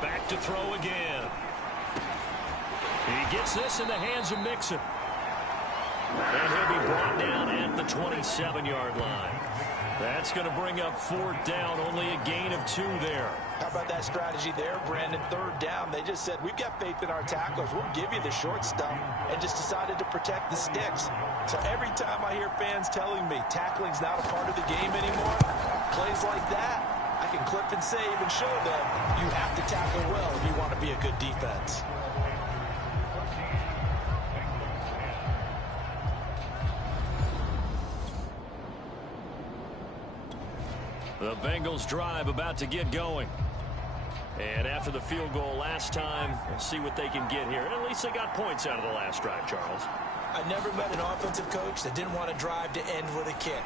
Back to throw again. He gets this in the hands of Mixon. And he'll be brought down at the 27-yard line. That's going to bring up 4th down, only a gain of 2 there. How about that strategy there, Brandon? 3rd down, they just said, we've got faith in our tacklers. We'll give you the short stuff, and just decided to protect the sticks. So every time I hear fans telling me tackling's not a part of the game anymore, plays like that, I can clip and save and show them you have to tackle well if you want to be a good defense. The Bengals drive about to get going. And after the field goal last time, we'll see what they can get here. And at least they got points out of the last drive, Charles. I never met an offensive coach that didn't want to drive to end with a kick.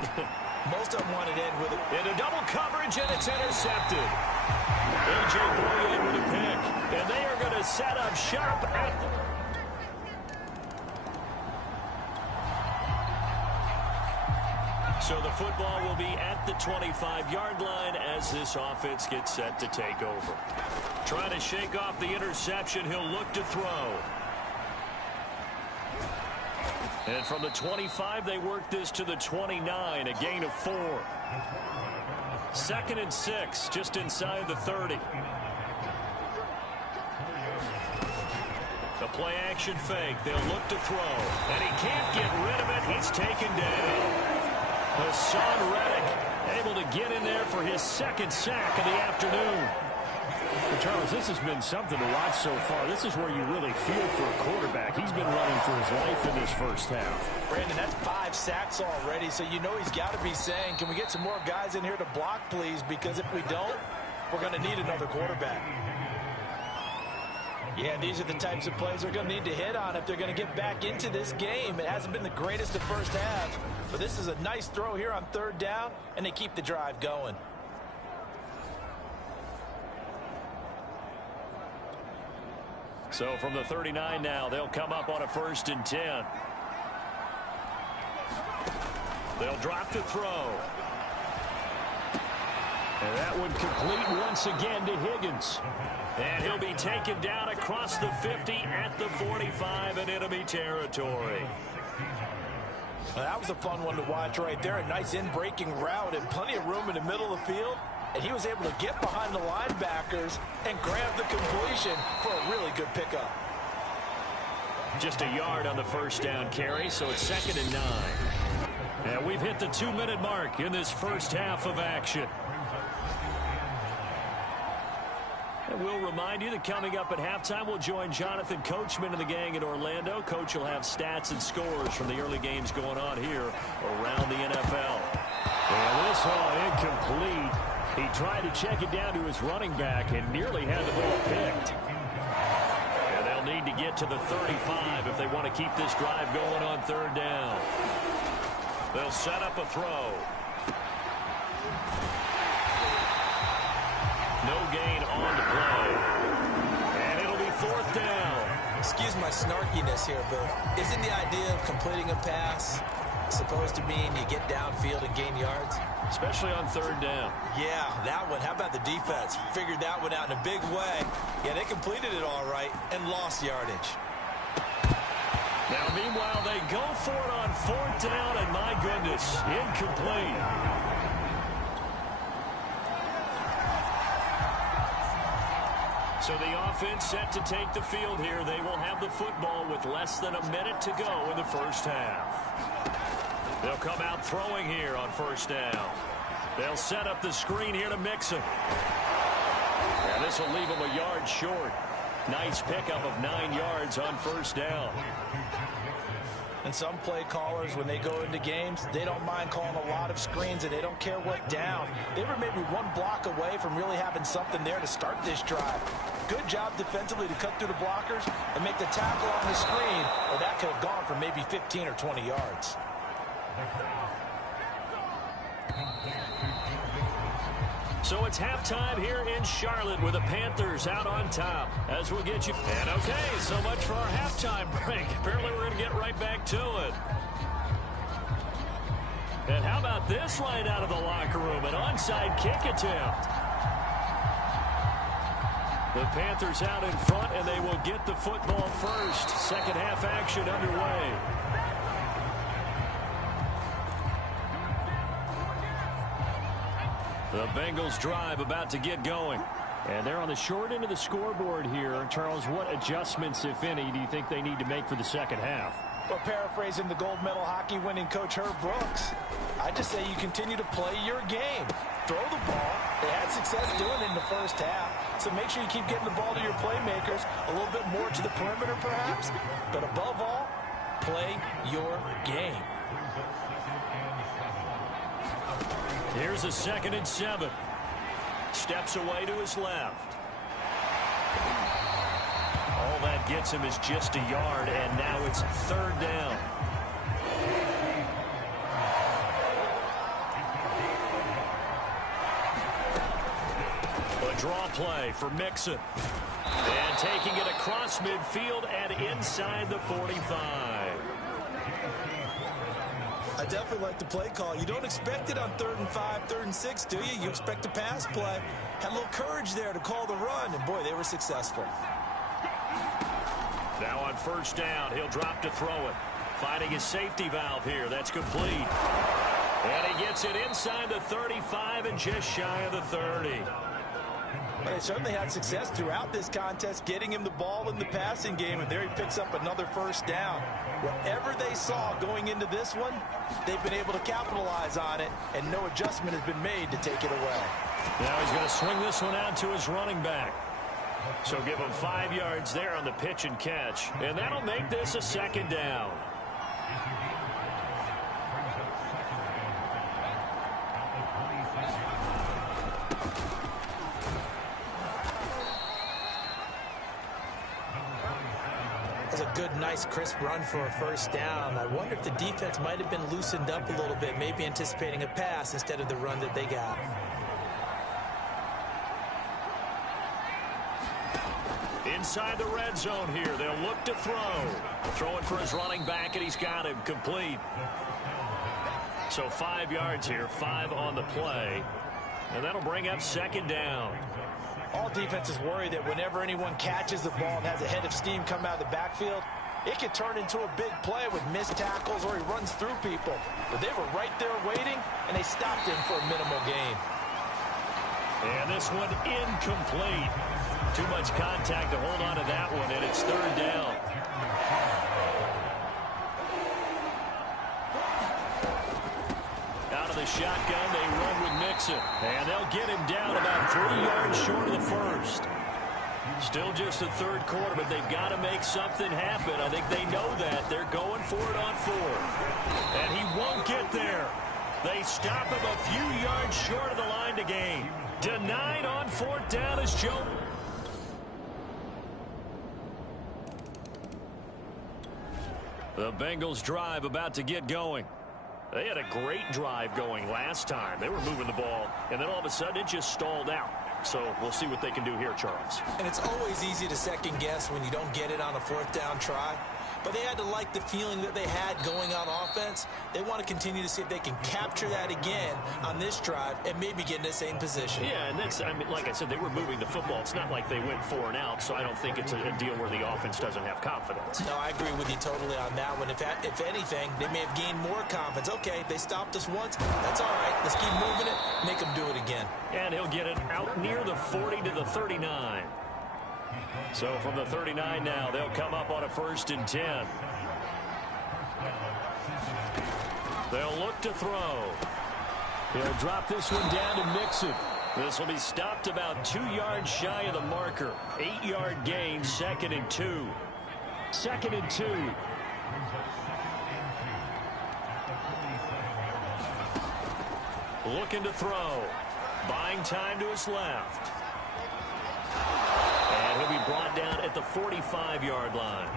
Most of them wanted to end with it. Into double coverage, and it's intercepted. A.J. Bouye with a pick. And they are going to set up shop at the... So the football will be at the 25-yard line as this offense gets set to take over. Trying to shake off the interception, he'll look to throw. And from the 25, they work this to the 29, a gain of 4. 2nd and 6, just inside the 30. The play-action fake, they'll look to throw. And he can't get rid of it, he's taken down. Hassan Reddick able to get in there for his 2nd sack of the afternoon. Well, Charles, this has been something to watch so far. This is where you really feel for a quarterback. He's been running for his life in this first half. Brandon, that's 5 sacks already, so you know he's got to be saying, can we get some more guys in here to block, please? Because if we don't, we're going to need another quarterback. Yeah, these are the types of plays they're going to need to hit on if they're going to get back into this game. It hasn't been the greatest of first half, but this is a nice throw here on 3rd down, and they keep the drive going. So from the 39 now, they'll come up on a 1st and 10. They'll drop to throw. And that one complete once again to Higgins. And he'll be taken down across the 50 at the 45 in enemy territory. Well, that was a fun one to watch right there. A nice in-breaking route and plenty of room in the middle of the field. And he was able to get behind the linebackers and grab the completion for a really good pickup. Just a yard on the 1st down carry, so it's 2nd and 9. And we've hit the 2-minute mark in this first half of action. And we'll remind you that coming up at halftime, we'll join Jonathan Coachman and the gang in Orlando. Coach will have stats and scores from the early games going on here around the NFL. And this all incomplete. He tried to check it down to his running back and nearly had the ball picked. And they'll They'll need to get to the 35 if they want to keep this drive going on third down. They'll set up a throw. No gain on the play. And it'll be fourth down. Excuse my snarkiness here, but isn't the idea of completing a pass supposed to mean you get downfield and gain yards? Especially on third down. Yeah, that one. How about the defense? Figured that one out in a big way. Yeah, they completed it all right and lost yardage. Now, meanwhile, they go for it on fourth down, and my goodness, incomplete. So the offense set to take the field here. They will have the football with less than a minute to go in the first half. They'll come out throwing here on first down. They'll set up the screen here to Mixon. And this will leave them a yard short. Nice pickup of 9 yards on first down. And some play callers, when they go into games, they don't mind calling a lot of screens, and they don't care what down. They were maybe one block away from really having something there to start this drive. Good job defensively to cut through the blockers and make the tackle on the screen, or that could have gone for maybe 15 or 20 yards. So it's halftime here in Charlotte with the Panthers out on top. As we'll get you. And okay, so much for our halftime break. Apparently we're going to get right back to it. And how about this right out of the locker room? An onside kick attempt. The Panthers out in front, and they will get the football first. Second half action underway. The Bengals drive about to get going. And they're on the short end of the scoreboard here. Charles, what adjustments, if any, do you think they need to make for the second half? Well, paraphrasing the gold medal hockey winning coach Herb Brooks, I just say you continue to play your game. Throw the ball. They had success doing it in the first half. So make sure you keep getting the ball to your playmakers, a little bit more to the perimeter perhaps. But above all, play your game. Here's a 2nd and 7. Steps away to his left. All that gets him is just a yard, and now it's third down. A draw play for Mixon. And taking it across midfield and inside the 45. I definitely like the play call. You don't expect it on 3rd and 5, 3rd and 6, do you? You expect a pass play. Had a little courage there to call the run, and boy, they were successful. Now on first down, he'll drop to throw it. Finding his safety valve here. That's complete. And he gets it inside the 35 and just shy of the 30. They certainly had success throughout this contest, getting him the ball in the passing game, and there he picks up another first down. Whatever they saw going into this one, they've been able to capitalize on it, and no adjustment has been made to take it away. Now he's going to swing this one out to his running back. So give him 5 yards there on the pitch and catch, and that'll make this a 2nd down. That's a good, nice, crisp run for a first down. I wonder if the defense might have been loosened up a little bit, maybe anticipating a pass instead of the run that they got. Inside the red zone here, they'll look to throw. Throwing for his running back, and he's got him complete. So 5 yards here, 5 on the play. And that'll bring up 2nd down. All defenses worry that whenever anyone catches the ball and has a head of steam come out of the backfield, it could turn into a big play with missed tackles or he runs through people. But they were right there waiting, and they stopped him for a minimal gain. And this one incomplete. Too much contact to hold on to that one, and it's 3rd down. Out of the shotgun, they run with Mixon. And they'll get him down about 3 yards short of the first. Still just the 3rd quarter, but they've got to make something happen. I think they know that. They're going for it on 4th. And he won't get there. They stop him a few yards short of the line to gain. Denied on 4th down as Joe. The Bengals drive about to get going. They had a great drive going last time. They were moving the ball, and then all of a sudden it just stalled out. So we'll see what they can do here, Charles. And it's always easy to second guess when you don't get it on a fourth down try. But they had to like the feeling that they had going on offense. They want to continue to see if they can capture that again on this drive and maybe get in the same position. Yeah, and that's, I mean, like I said, they were moving the football. It's not like they went 4 and out, so I don't think it's a deal where the offense doesn't have confidence. No, I agree with you totally on that one. If anything, they may have gained more confidence. Okay, they stopped us once. That's all right. Let's keep moving it. Make them do it again. And he'll get it out near the 40 to the 39. So from the 39 now, they'll come up on a 1st and 10. They'll look to throw. He'll drop this one down to Mixon. This will be stopped about 2 yards shy of the marker. 8-yard gain, 2nd and 2. 2nd and 2. Looking to throw. Buying time to his left. And he'll be brought down at the 45-yard line.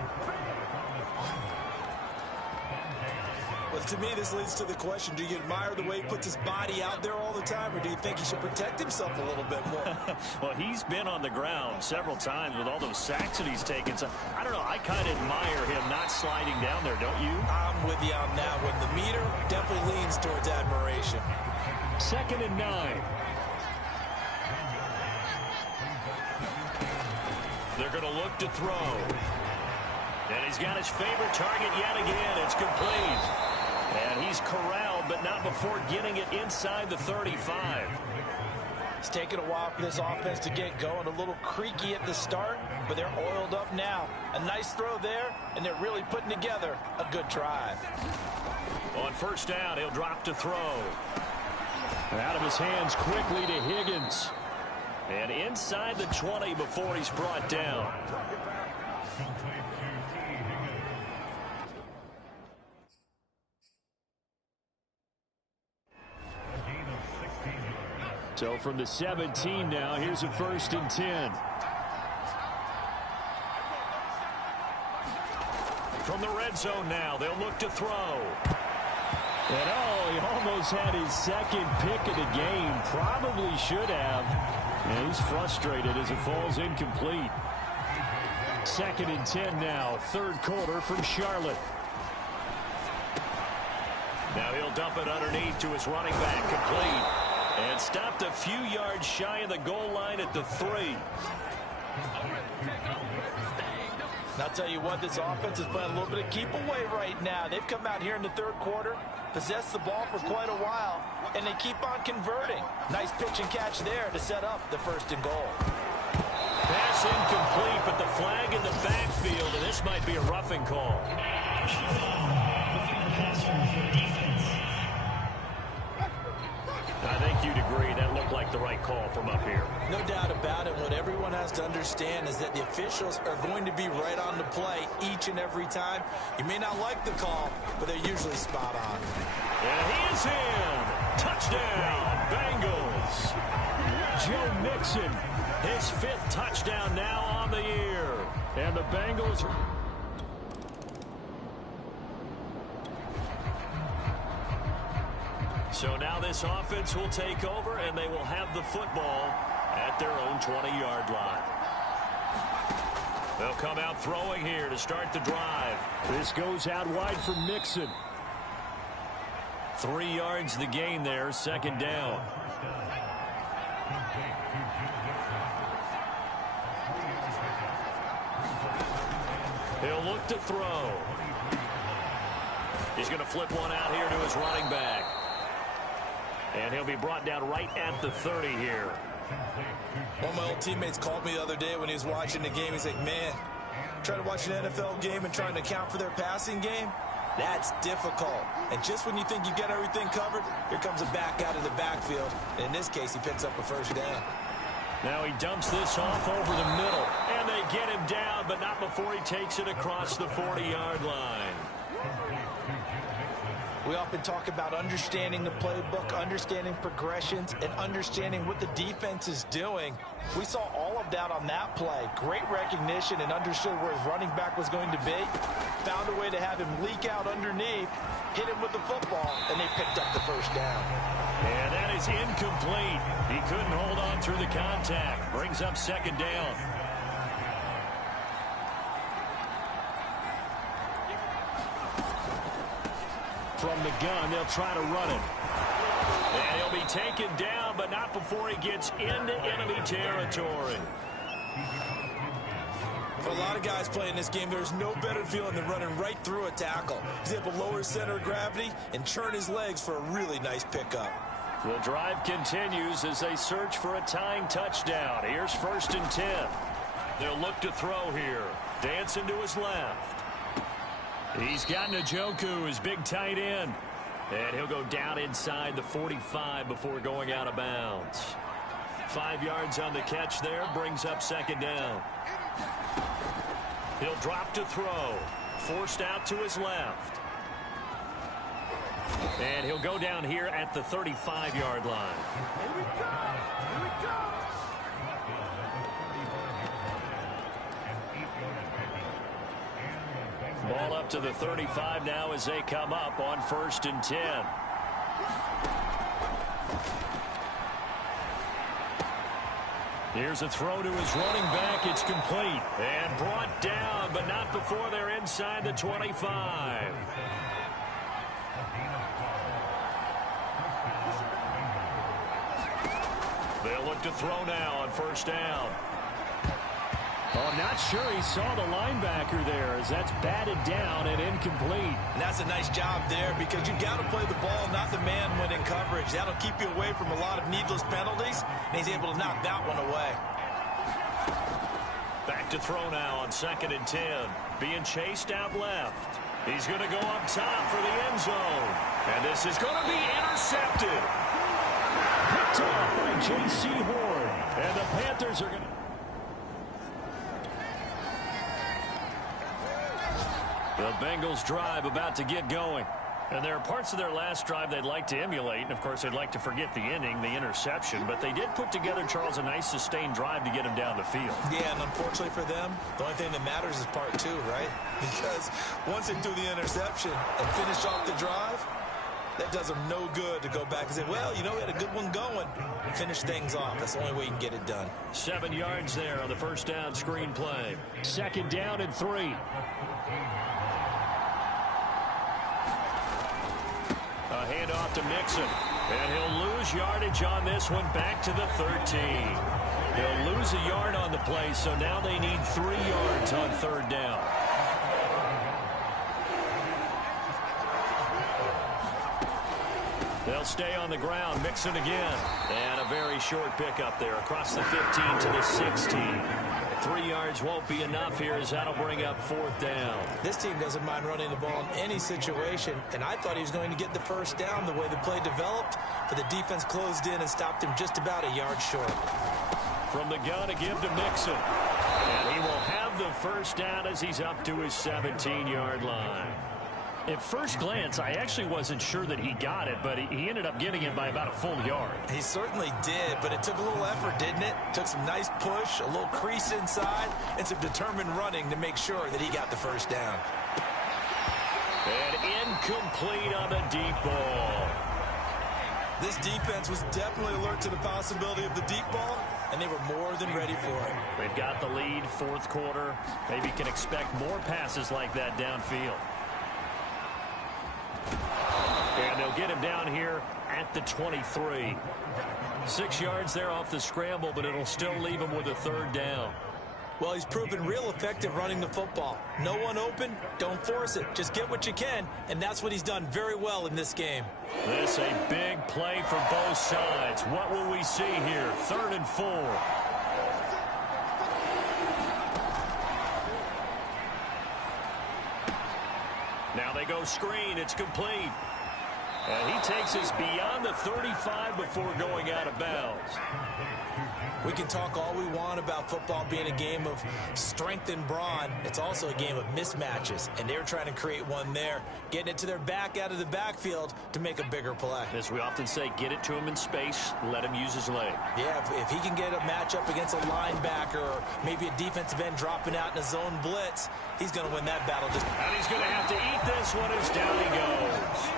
Well, to me, this leads to the question, do you admire the way he puts his body out there all the time, or do you think he should protect himself a little bit more? Well, he's been on the ground several times with all those sacks that he's taken. So, I don't know, I kind of admire him not sliding down there, don't you? I'm with you on that one. The meter definitely leans towards admiration. 2nd and 9. They're going to look to throw. And he's got his favorite target yet again. It's complete. And he's corralled, but not before getting it inside the 35. It's taken a while for this offense to get going. A little creaky at the start, but they're oiled up now. A nice throw there, and they're really putting together a good drive. On 1st down, he'll drop to throw. Out of his hands quickly to Higgins. And inside the 20 before he's brought down. So from the 17 now, here's a 1st and 10. From the red zone now, they'll look to throw. And he almost had his 2nd pick of the game. Probably should have. And he's frustrated as it falls incomplete. 2nd and 10 now, 3rd quarter from Charlotte. Now he'll dump it underneath to his running back, complete. And stopped a few yards shy of the goal line at the 3. And I'll tell you what, this offense is playing a little bit of keep away right now. They've come out here in the 3rd quarter, possessed the ball for quite a while, and they keep on converting. Nice pitch and catch there to set up the 1st and goal. Pass incomplete, but the flag in the backfield, and this might be a roughing call. I think you'd agree that looked like the right call from up here. No doubt about it. What everyone has to understand is that the officials are going to be right on the play each and every time. You may not like the call, but they're usually spot on. And he is in. Touchdown, Bengals. Joe Mixon, his 5th touchdown now on the year. And the Bengals... So now this offense will take over, and they will have the football at their own 20-yard line. They'll come out throwing here to start the drive. This goes out wide for Mixon. 3 yards the gain there, 2nd down. He'll look to throw. He's going to flip one out here to his running back. And he'll be brought down right at the 30 here. One of my old teammates called me the other day when he was watching the game. He's like, man, trying to watch an NFL game and trying to account for their passing game, that's difficult. And just when you think you get everything covered, here comes a back out of the backfield. And in this case, he picks up a 1st down. Now he dumps this off over the middle. And they get him down, but not before he takes it across the 40-yard line. We often talk about understanding the playbook, understanding progressions, and understanding what the defense is doing. We saw all of that on that play. Great recognition and understood where his running back was going to be. Found a way to have him leak out underneath, hit him with the football, and they picked up the first down. And that is incomplete. He couldn't hold on through the contact. Brings up second down. From the gun, they'll try to run it. And he'll be taken down, but not before he gets into enemy territory. For a lot of guys playing this game, there's no better feeling than running right through a tackle. He's able to lower his center of gravity and churn his legs for a really nice pickup. The drive continues as they search for a tying touchdown. Here's 1st and 10. They'll look to throw here. Dancing to his left. He's got Njoku, his big tight end. And he'll go down inside the 45 before going out of bounds. 5 yards on the catch there, brings up second down. He'll drop to throw. Forced out to his left. And he'll go down here at the 35-yard line. Here we go! Here we go! Ball up to the 35 now as they come up on 1st and 10. Here's a throw to his running back. It's complete. And brought down, but not before they're inside the 25. They'll look to throw now on 1st down. Oh, I'm not sure he saw the linebacker there as that's batted down and incomplete. And that's a nice job there because you've got to play the ball, not the man when in coverage. That'll keep you away from a lot of needless penalties, and he's able to knock that one away. Back to throw now on 2nd and 10. Being chased out left. He's going to go up top for the end zone. And this is going to be intercepted. Picked off by J.C. Horn. And the Panthers are going to... The Bengals drive about to get going. And there are parts of their last drive they'd like to emulate. And, of course, they'd like to forget the inning, the interception. But they did put together, Charles, a nice sustained drive to get him down the field. Yeah, and unfortunately for them, the only thing that matters is part 2, right? Because once they do the interception and finish off the drive, that does them no good to go back and say, well, you know, we had a good one going. Finish things off. That's the only way you can get it done. 7 yards there on the 1st down screen play. 2nd down and 3. A handoff to Mixon. And he'll lose yardage on this one back to the 13. He'll lose a yard on the play, so now they need 3 yards on 3rd down. They'll stay on the ground. Mixon again. And a very short pickup there across the 15 to the 16. 3 yards won't be enough here as that'll bring up 4th down. This team doesn't mind running the ball in any situation, and I thought he was going to get the 1st down the way the play developed, but the defense closed in and stopped him just about a yard short. From the gun to give to Mixon. And he will have the 1st down as he's up to his 17-yard line. At first glance, I actually wasn't sure that he got it, but he ended up getting it by about a full yard. He certainly did, but it took a little effort, didn't it? Took some nice push, a little crease inside, and some determined running to make sure that he got the 1st down. And incomplete on the deep ball. This defense was definitely alert to the possibility of the deep ball, and they were more than ready for it. They've got the lead, 4th quarter. Maybe can expect more passes like that downfield. And they'll get him down here at the 23. 6 yards there off the scramble, but it'll still leave him with a 3rd down. Well, he's proven real effective running the football. No one open, don't force it. Just get what you can, and that's what he's done very well in this game. This a big play for both sides. What will we see here? 3rd and 4. Now they go screen. It's complete. And he takes us beyond the 35 before going out of bounds. We can talk all we want about football being a game of strength and brawn. It's also a game of mismatches, and they're trying to create one there, getting it to their back out of the backfield to make a bigger play. As we often say, get it to him in space, let him use his leg. Yeah, if he can get a matchup against a linebacker or maybe a defensive end dropping out in a zone blitz, he's going to win that battle. And he's going to have to eat this one as down he goes.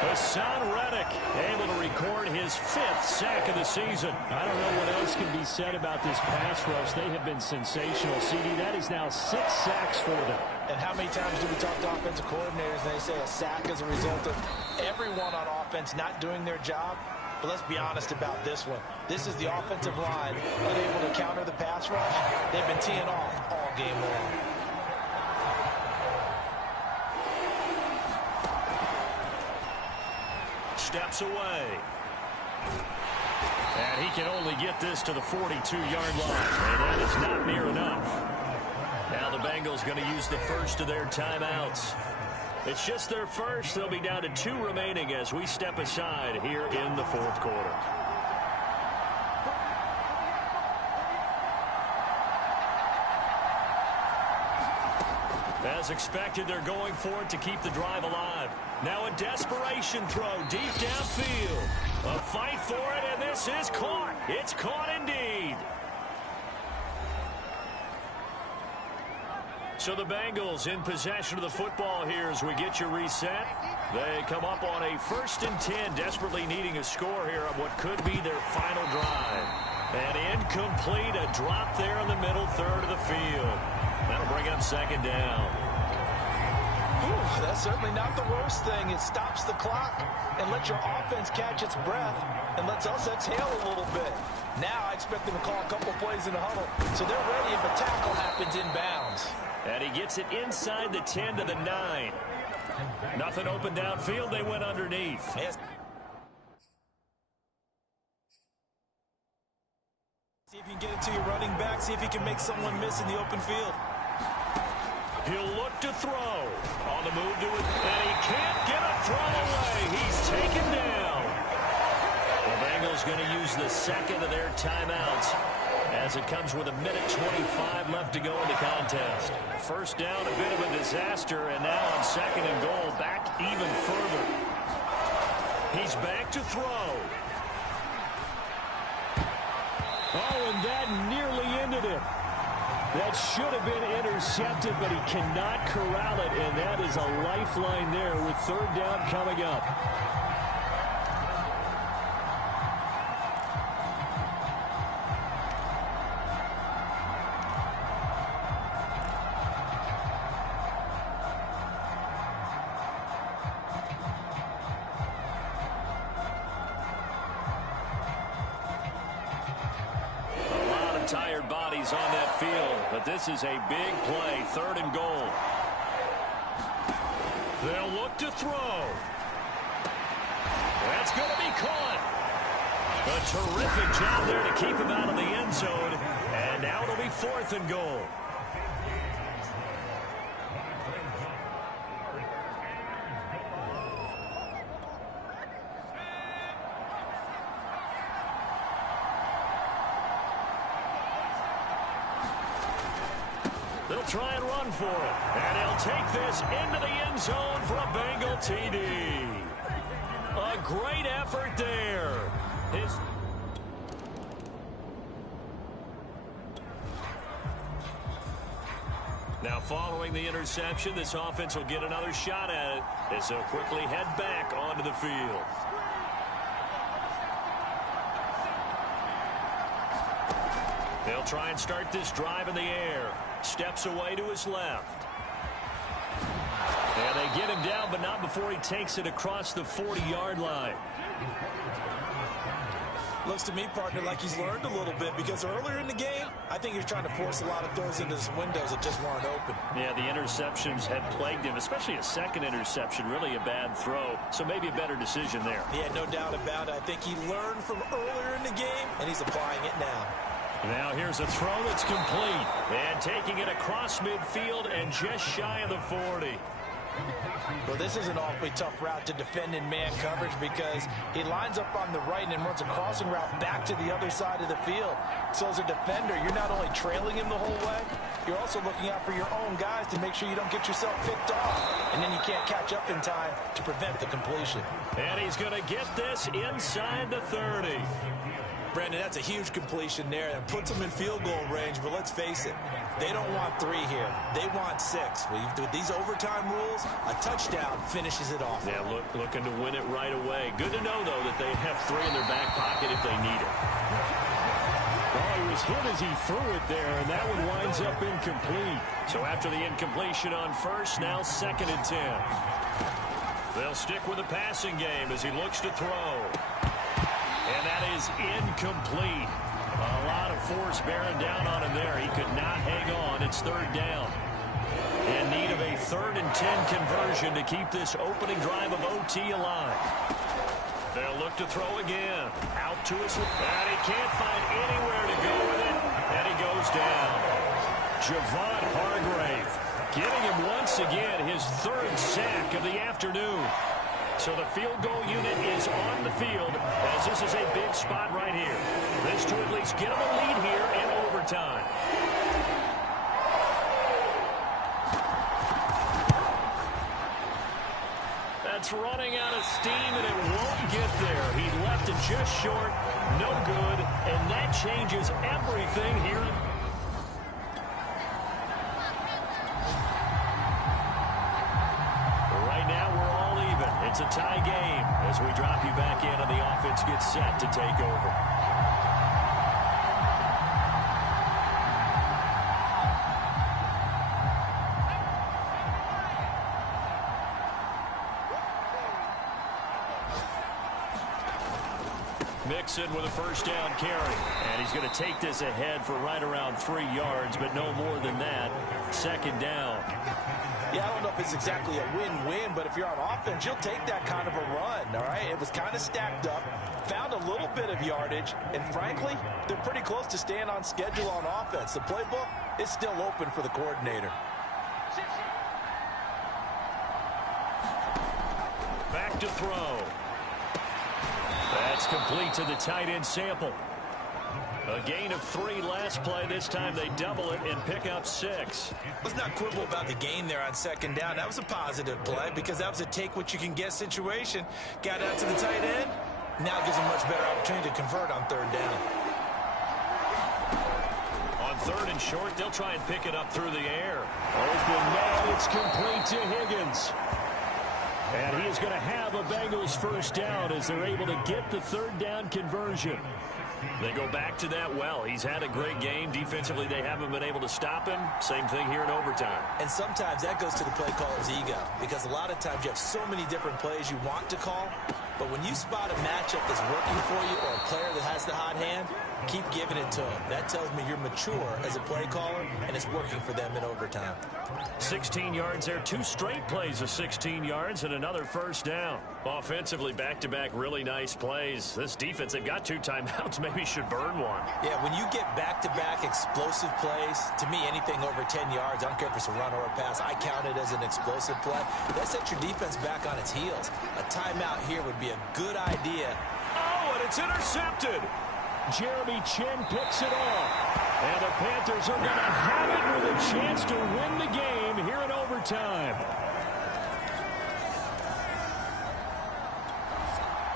Hassan Reddick able to record his 5th sack of the season. I don't know what else can be said about this pass rush. They have been sensational. CD, that is now 6 sacks for them. And how many times do we talk to offensive coordinators and they say a sack is a result of everyone on offense not doing their job? But let's be honest about this one. This is the offensive line unable to counter the pass rush. They've been teeing off all game long. Steps away. And he can only get this to the 42-yard line. And that is not near enough. Now the Bengals going to use the first of their timeouts. It's just their first. They'll be down to 2 remaining as we step aside here in the 4th quarter. As expected, they're going for it to keep the drive alive. Now a desperation throw deep downfield. A fight for it, and this is caught. It's caught indeed. So the Bengals in possession of the football here as we get you reset. They come up on a 1st and 10, desperately needing a score here on what could be their final drive. And incomplete, a drop there in the middle third of the field. That'll bring up 2nd down. Whew, that's certainly not the worst thing. It stops the clock and lets your offense catch its breath and lets us exhale a little bit. Now I expect them to call a couple plays in the huddle, so they're ready if a tackle happens inbounds. And he gets it inside the 10 to the 9. Nothing open downfield. They went underneath. Yes. See if you can get it to your running back. See if he can make someone miss in the open field. He'll look to throw. On the move to it. And he can't get a throw away. He's taken down. The Bengals going to use the 2nd of their timeouts as it comes with 1:25 left to go in the contest. 1st down, a bit of a disaster, and now on 2nd and goal, back even further. He's back to throw. Oh, and that nearly ended it. That should have been intercepted, but he cannot corral it, and that is a lifeline there with 3rd down coming up. Tired bodies on that field, but this is a big play. 3rd and goal. They'll look to throw. That's going to be caught. A terrific job there to keep him out of the end zone, and now it'll be 4th and goal. They'll try and run for it. And he'll take this into the end zone for a Bengal TD. A great effort there. Now following the interception, this offense will get another shot at it as they'll quickly head back onto the field. They'll try and start this drive in the air. Steps away to his left. And they get him down, but not before he takes it across the 40-yard line. Looks to me, partner, like he's learned a little bit, because earlier in the game, I think he was trying to force a lot of throws into some windows that just weren't open. Yeah, the interceptions had plagued him, especially a 2nd interception, really a bad throw. So maybe a better decision there. Yeah, no doubt about it. I think he learned from earlier in the game, and he's applying it now. Now here's a throw that's complete. And taking it across midfield and just shy of the 40. Well, this is an awfully tough route to defend in man coverage because he lines up on the right and then runs a crossing route back to the other side of the field. So as a defender, you're not only trailing him the whole way, you're also looking out for your own guys to make sure you don't get yourself picked off. And then you can't catch up in time to prevent the completion. And he's going to get this inside the 30. Brandon, that's a huge completion there. That puts them in field goal range, but let's face it, they don't want 3 here. They want 6. With these overtime rules, a touchdown finishes it off. Yeah, looking to win it right away. Good to know, though, that they have 3 in their back pocket if they need it. Well, he was hit as he threw it there, and that one winds up incomplete. So after the incompletion on first, now 2nd and 10. They'll stick with the passing game as he looks to throw. And that is incomplete. A lot of force bearing down on him there. He could not hang on. It's 3rd down. In need of a 3rd and 10 conversion to keep this opening drive of OT alive. They'll look to throw again. Out to his... And he can't find anywhere to go with it. And he goes down. Javon Hargrave getting him once again his 3rd sack of the afternoon. So the field goal unit is on the field as this is a big spot right here. This to at least get them a lead here in overtime. That's running out of steam, and it won't get there. He left it just short, no good, and that changes everything here. Right now, we're all even. It's a tie game as we drop you back in and the offense gets set to take over. Mixon with a 1st down carry. And he's going to take this ahead for right around 3 yards, but no more than that. 2nd down. Yeah, I don't know if it's exactly a win-win, but if you're on offense, you'll take that kind of a run, all right? It was kind of stacked up, found a little bit of yardage, and frankly, they're pretty close to staying on schedule on offense. The playbook is still open for the coordinator. Back to throw. That's complete to the tight end Sample. A gain of 3 last play. This time they double it and pick up 6. Let's not quibble about the gain there on 2nd down. That was a positive play because that was a take-what-you-can-get situation. Got out to the tight end. Now gives them much better opportunity to convert on 3rd down. On 3rd and short, they'll try and pick it up through the air. Open man, it's complete to Higgins. And he is going to have a Bengals 1st down as they're able to get the 3rd down conversion. They go back to that well. He's had a great game. Defensively, they haven't been able to stop him. Same thing here in overtime. And sometimes that goes to the play caller's ego because a lot of times you have so many different plays you want to call. But when you spot a matchup that's working for you or a player that has the hot hand, keep giving it to him. That tells me you're mature as a play caller, and it's working for them in overtime. 16 yards there. 2 straight plays of 16 yards and another 1st down. Offensively, back-to-back really nice plays. This defense, they've got 2 timeouts. Maybe should burn one. Yeah, when you get back-to-back explosive plays, to me, anything over 10 yards, I don't care if it's a run or a pass, I count it as an explosive play. That sets your defense back on its heels. A timeout here would be a good idea. Oh, and it's intercepted. Jeremy Chin picks it off. And the Panthers are going to have it with a chance to win the game here in overtime.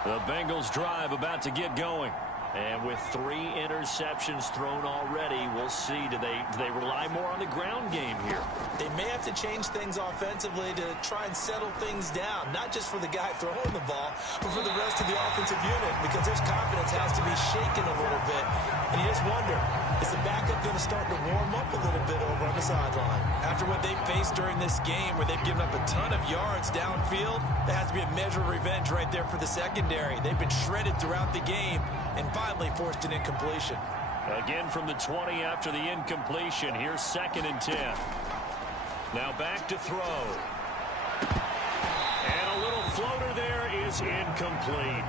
The Bengals drive about to get going. And with 3 interceptions thrown already, we'll see. Do they rely more on the ground game here? They may have to change things offensively to try and settle things down, not just for the guy throwing the ball, but for the rest of the offensive unit, because their confidence has to be shaken a little bit. And you just wonder, is the backup going to start to warm up a little bit over on the sideline? After what they faced during this game where they've given up a ton of yards downfield, there has to be a measure of revenge right there for the secondary. They've been shredded throughout the game and finally forced an incompletion. Again from the 20 after the incompletion. Here's 2nd and 10. Now back to throw. And a little floater there is incomplete.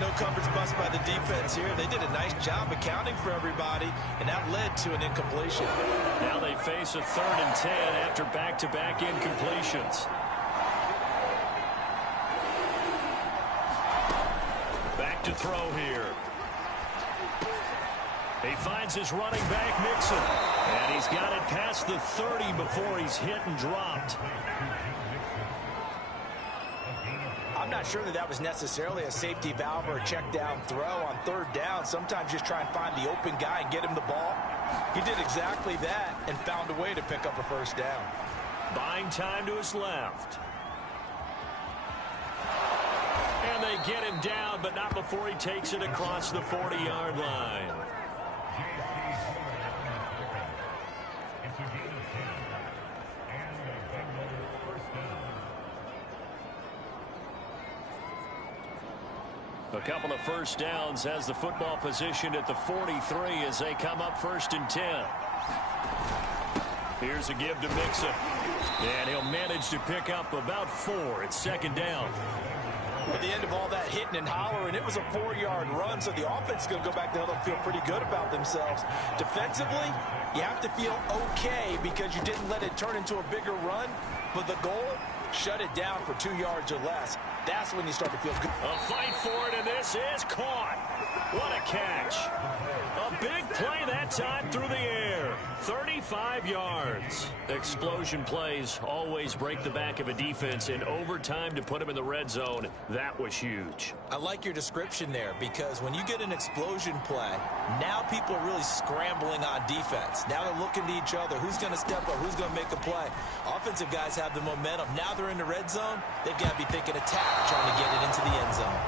No coverage bust by the defense here. They did a nice job accounting for everybody, and that led to an incompletion. Now they face a 3rd and 10 after back-to-back incompletions. throw here. He finds his running back, Mixon. And he's got it past the 30 before he's hit and dropped. I'm not sure that was necessarily a safety valve or a check down throw on third down. Sometimes just try and find the open guy and get him the ball. He did exactly that and found a way to pick up a first down. Buying time to his left. And they get him down, but not before he takes it across the 40-yard line. A couple of first downs has the football positioned at the 43 as they come up 1st and 10. Here's a give to Mixon. And he'll manage to pick up about 4. It's 2nd down. At the end of all that hitting and hollering, it was a 4-yard run, so the offense is going to go back there and feel pretty good about themselves. Defensively, you have to feel okay because you didn't let it turn into a bigger run, but the goal, shut it down for 2 yards or less. That's when you start to feel good. A fight for it, and this is caught. What a catch. A big play that time through the air. 35 yards. Explosion plays always break the back of a defense. In overtime to put them in the red zone, that was huge. I like your description there because when you get an explosion play, now people are really scrambling on defense. Now they're looking to each other. Who's going to step up? Who's going to make a play? Offensive guys have the momentum. Now they're in the red zone. They've got to be thinking attack, trying to get it into the end zone.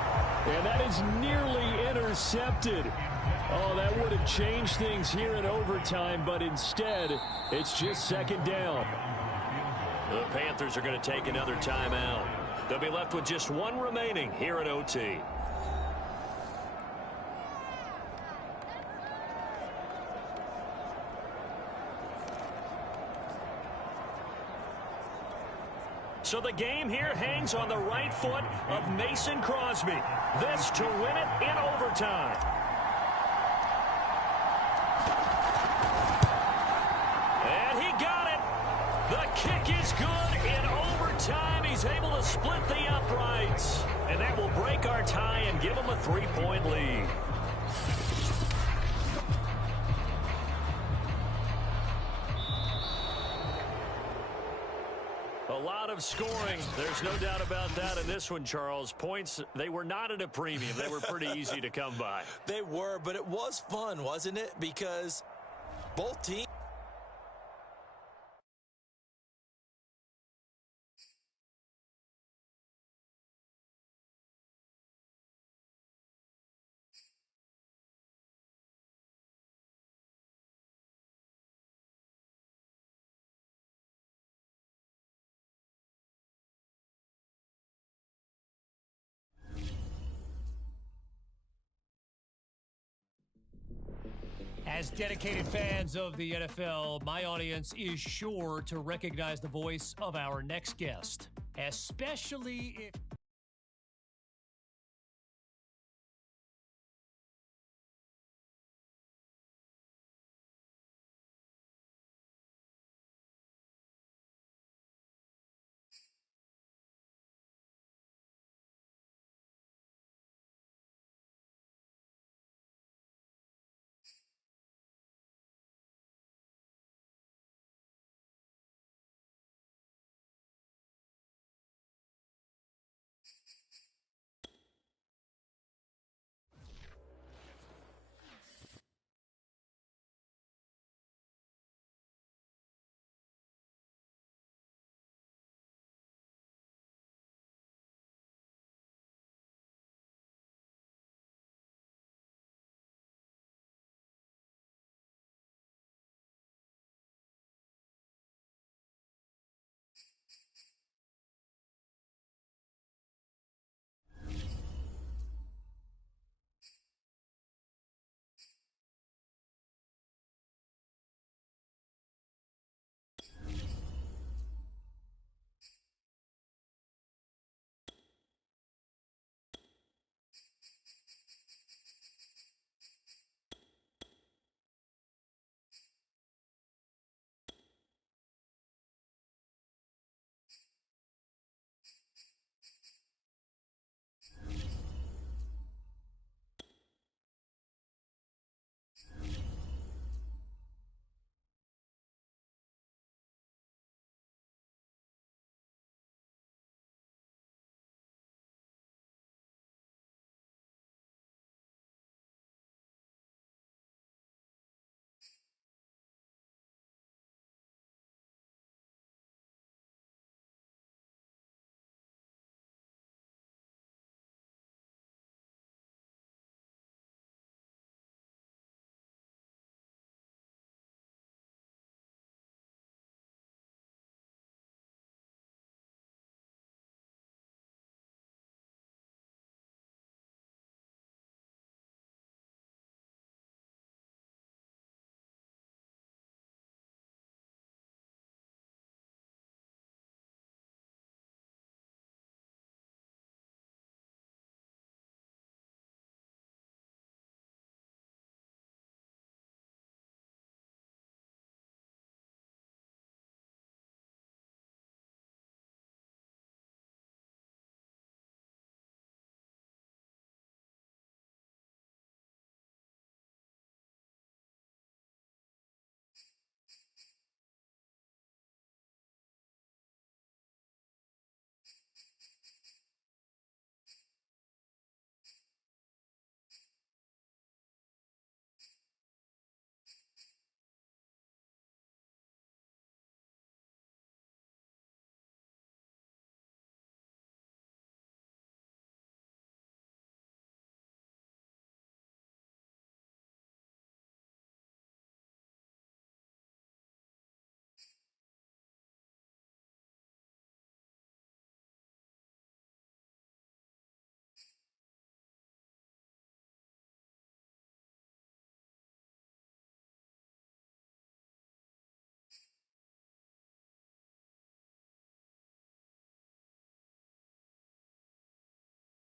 And that is nearly intercepted. Oh, that would have changed things here in overtime, but instead, it's just 2nd down. The Panthers are going to take another timeout. They'll be left with just 1 remaining here at OT. So the game here hangs on the right foot of Mason Crosby. This to win it in overtime. And he got it. The kick is good in overtime. He's able to split the uprights. And that will break our tie and give him a 3-point lead. A lot of scoring. There's no doubt about that in this one, Charles. Points, they were not at a premium. They were pretty easy to come by. They were, but it was fun, wasn't it? Because both teams. As dedicated fans of the NFL, my audience is sure to recognize the voice of our next guest, especially if...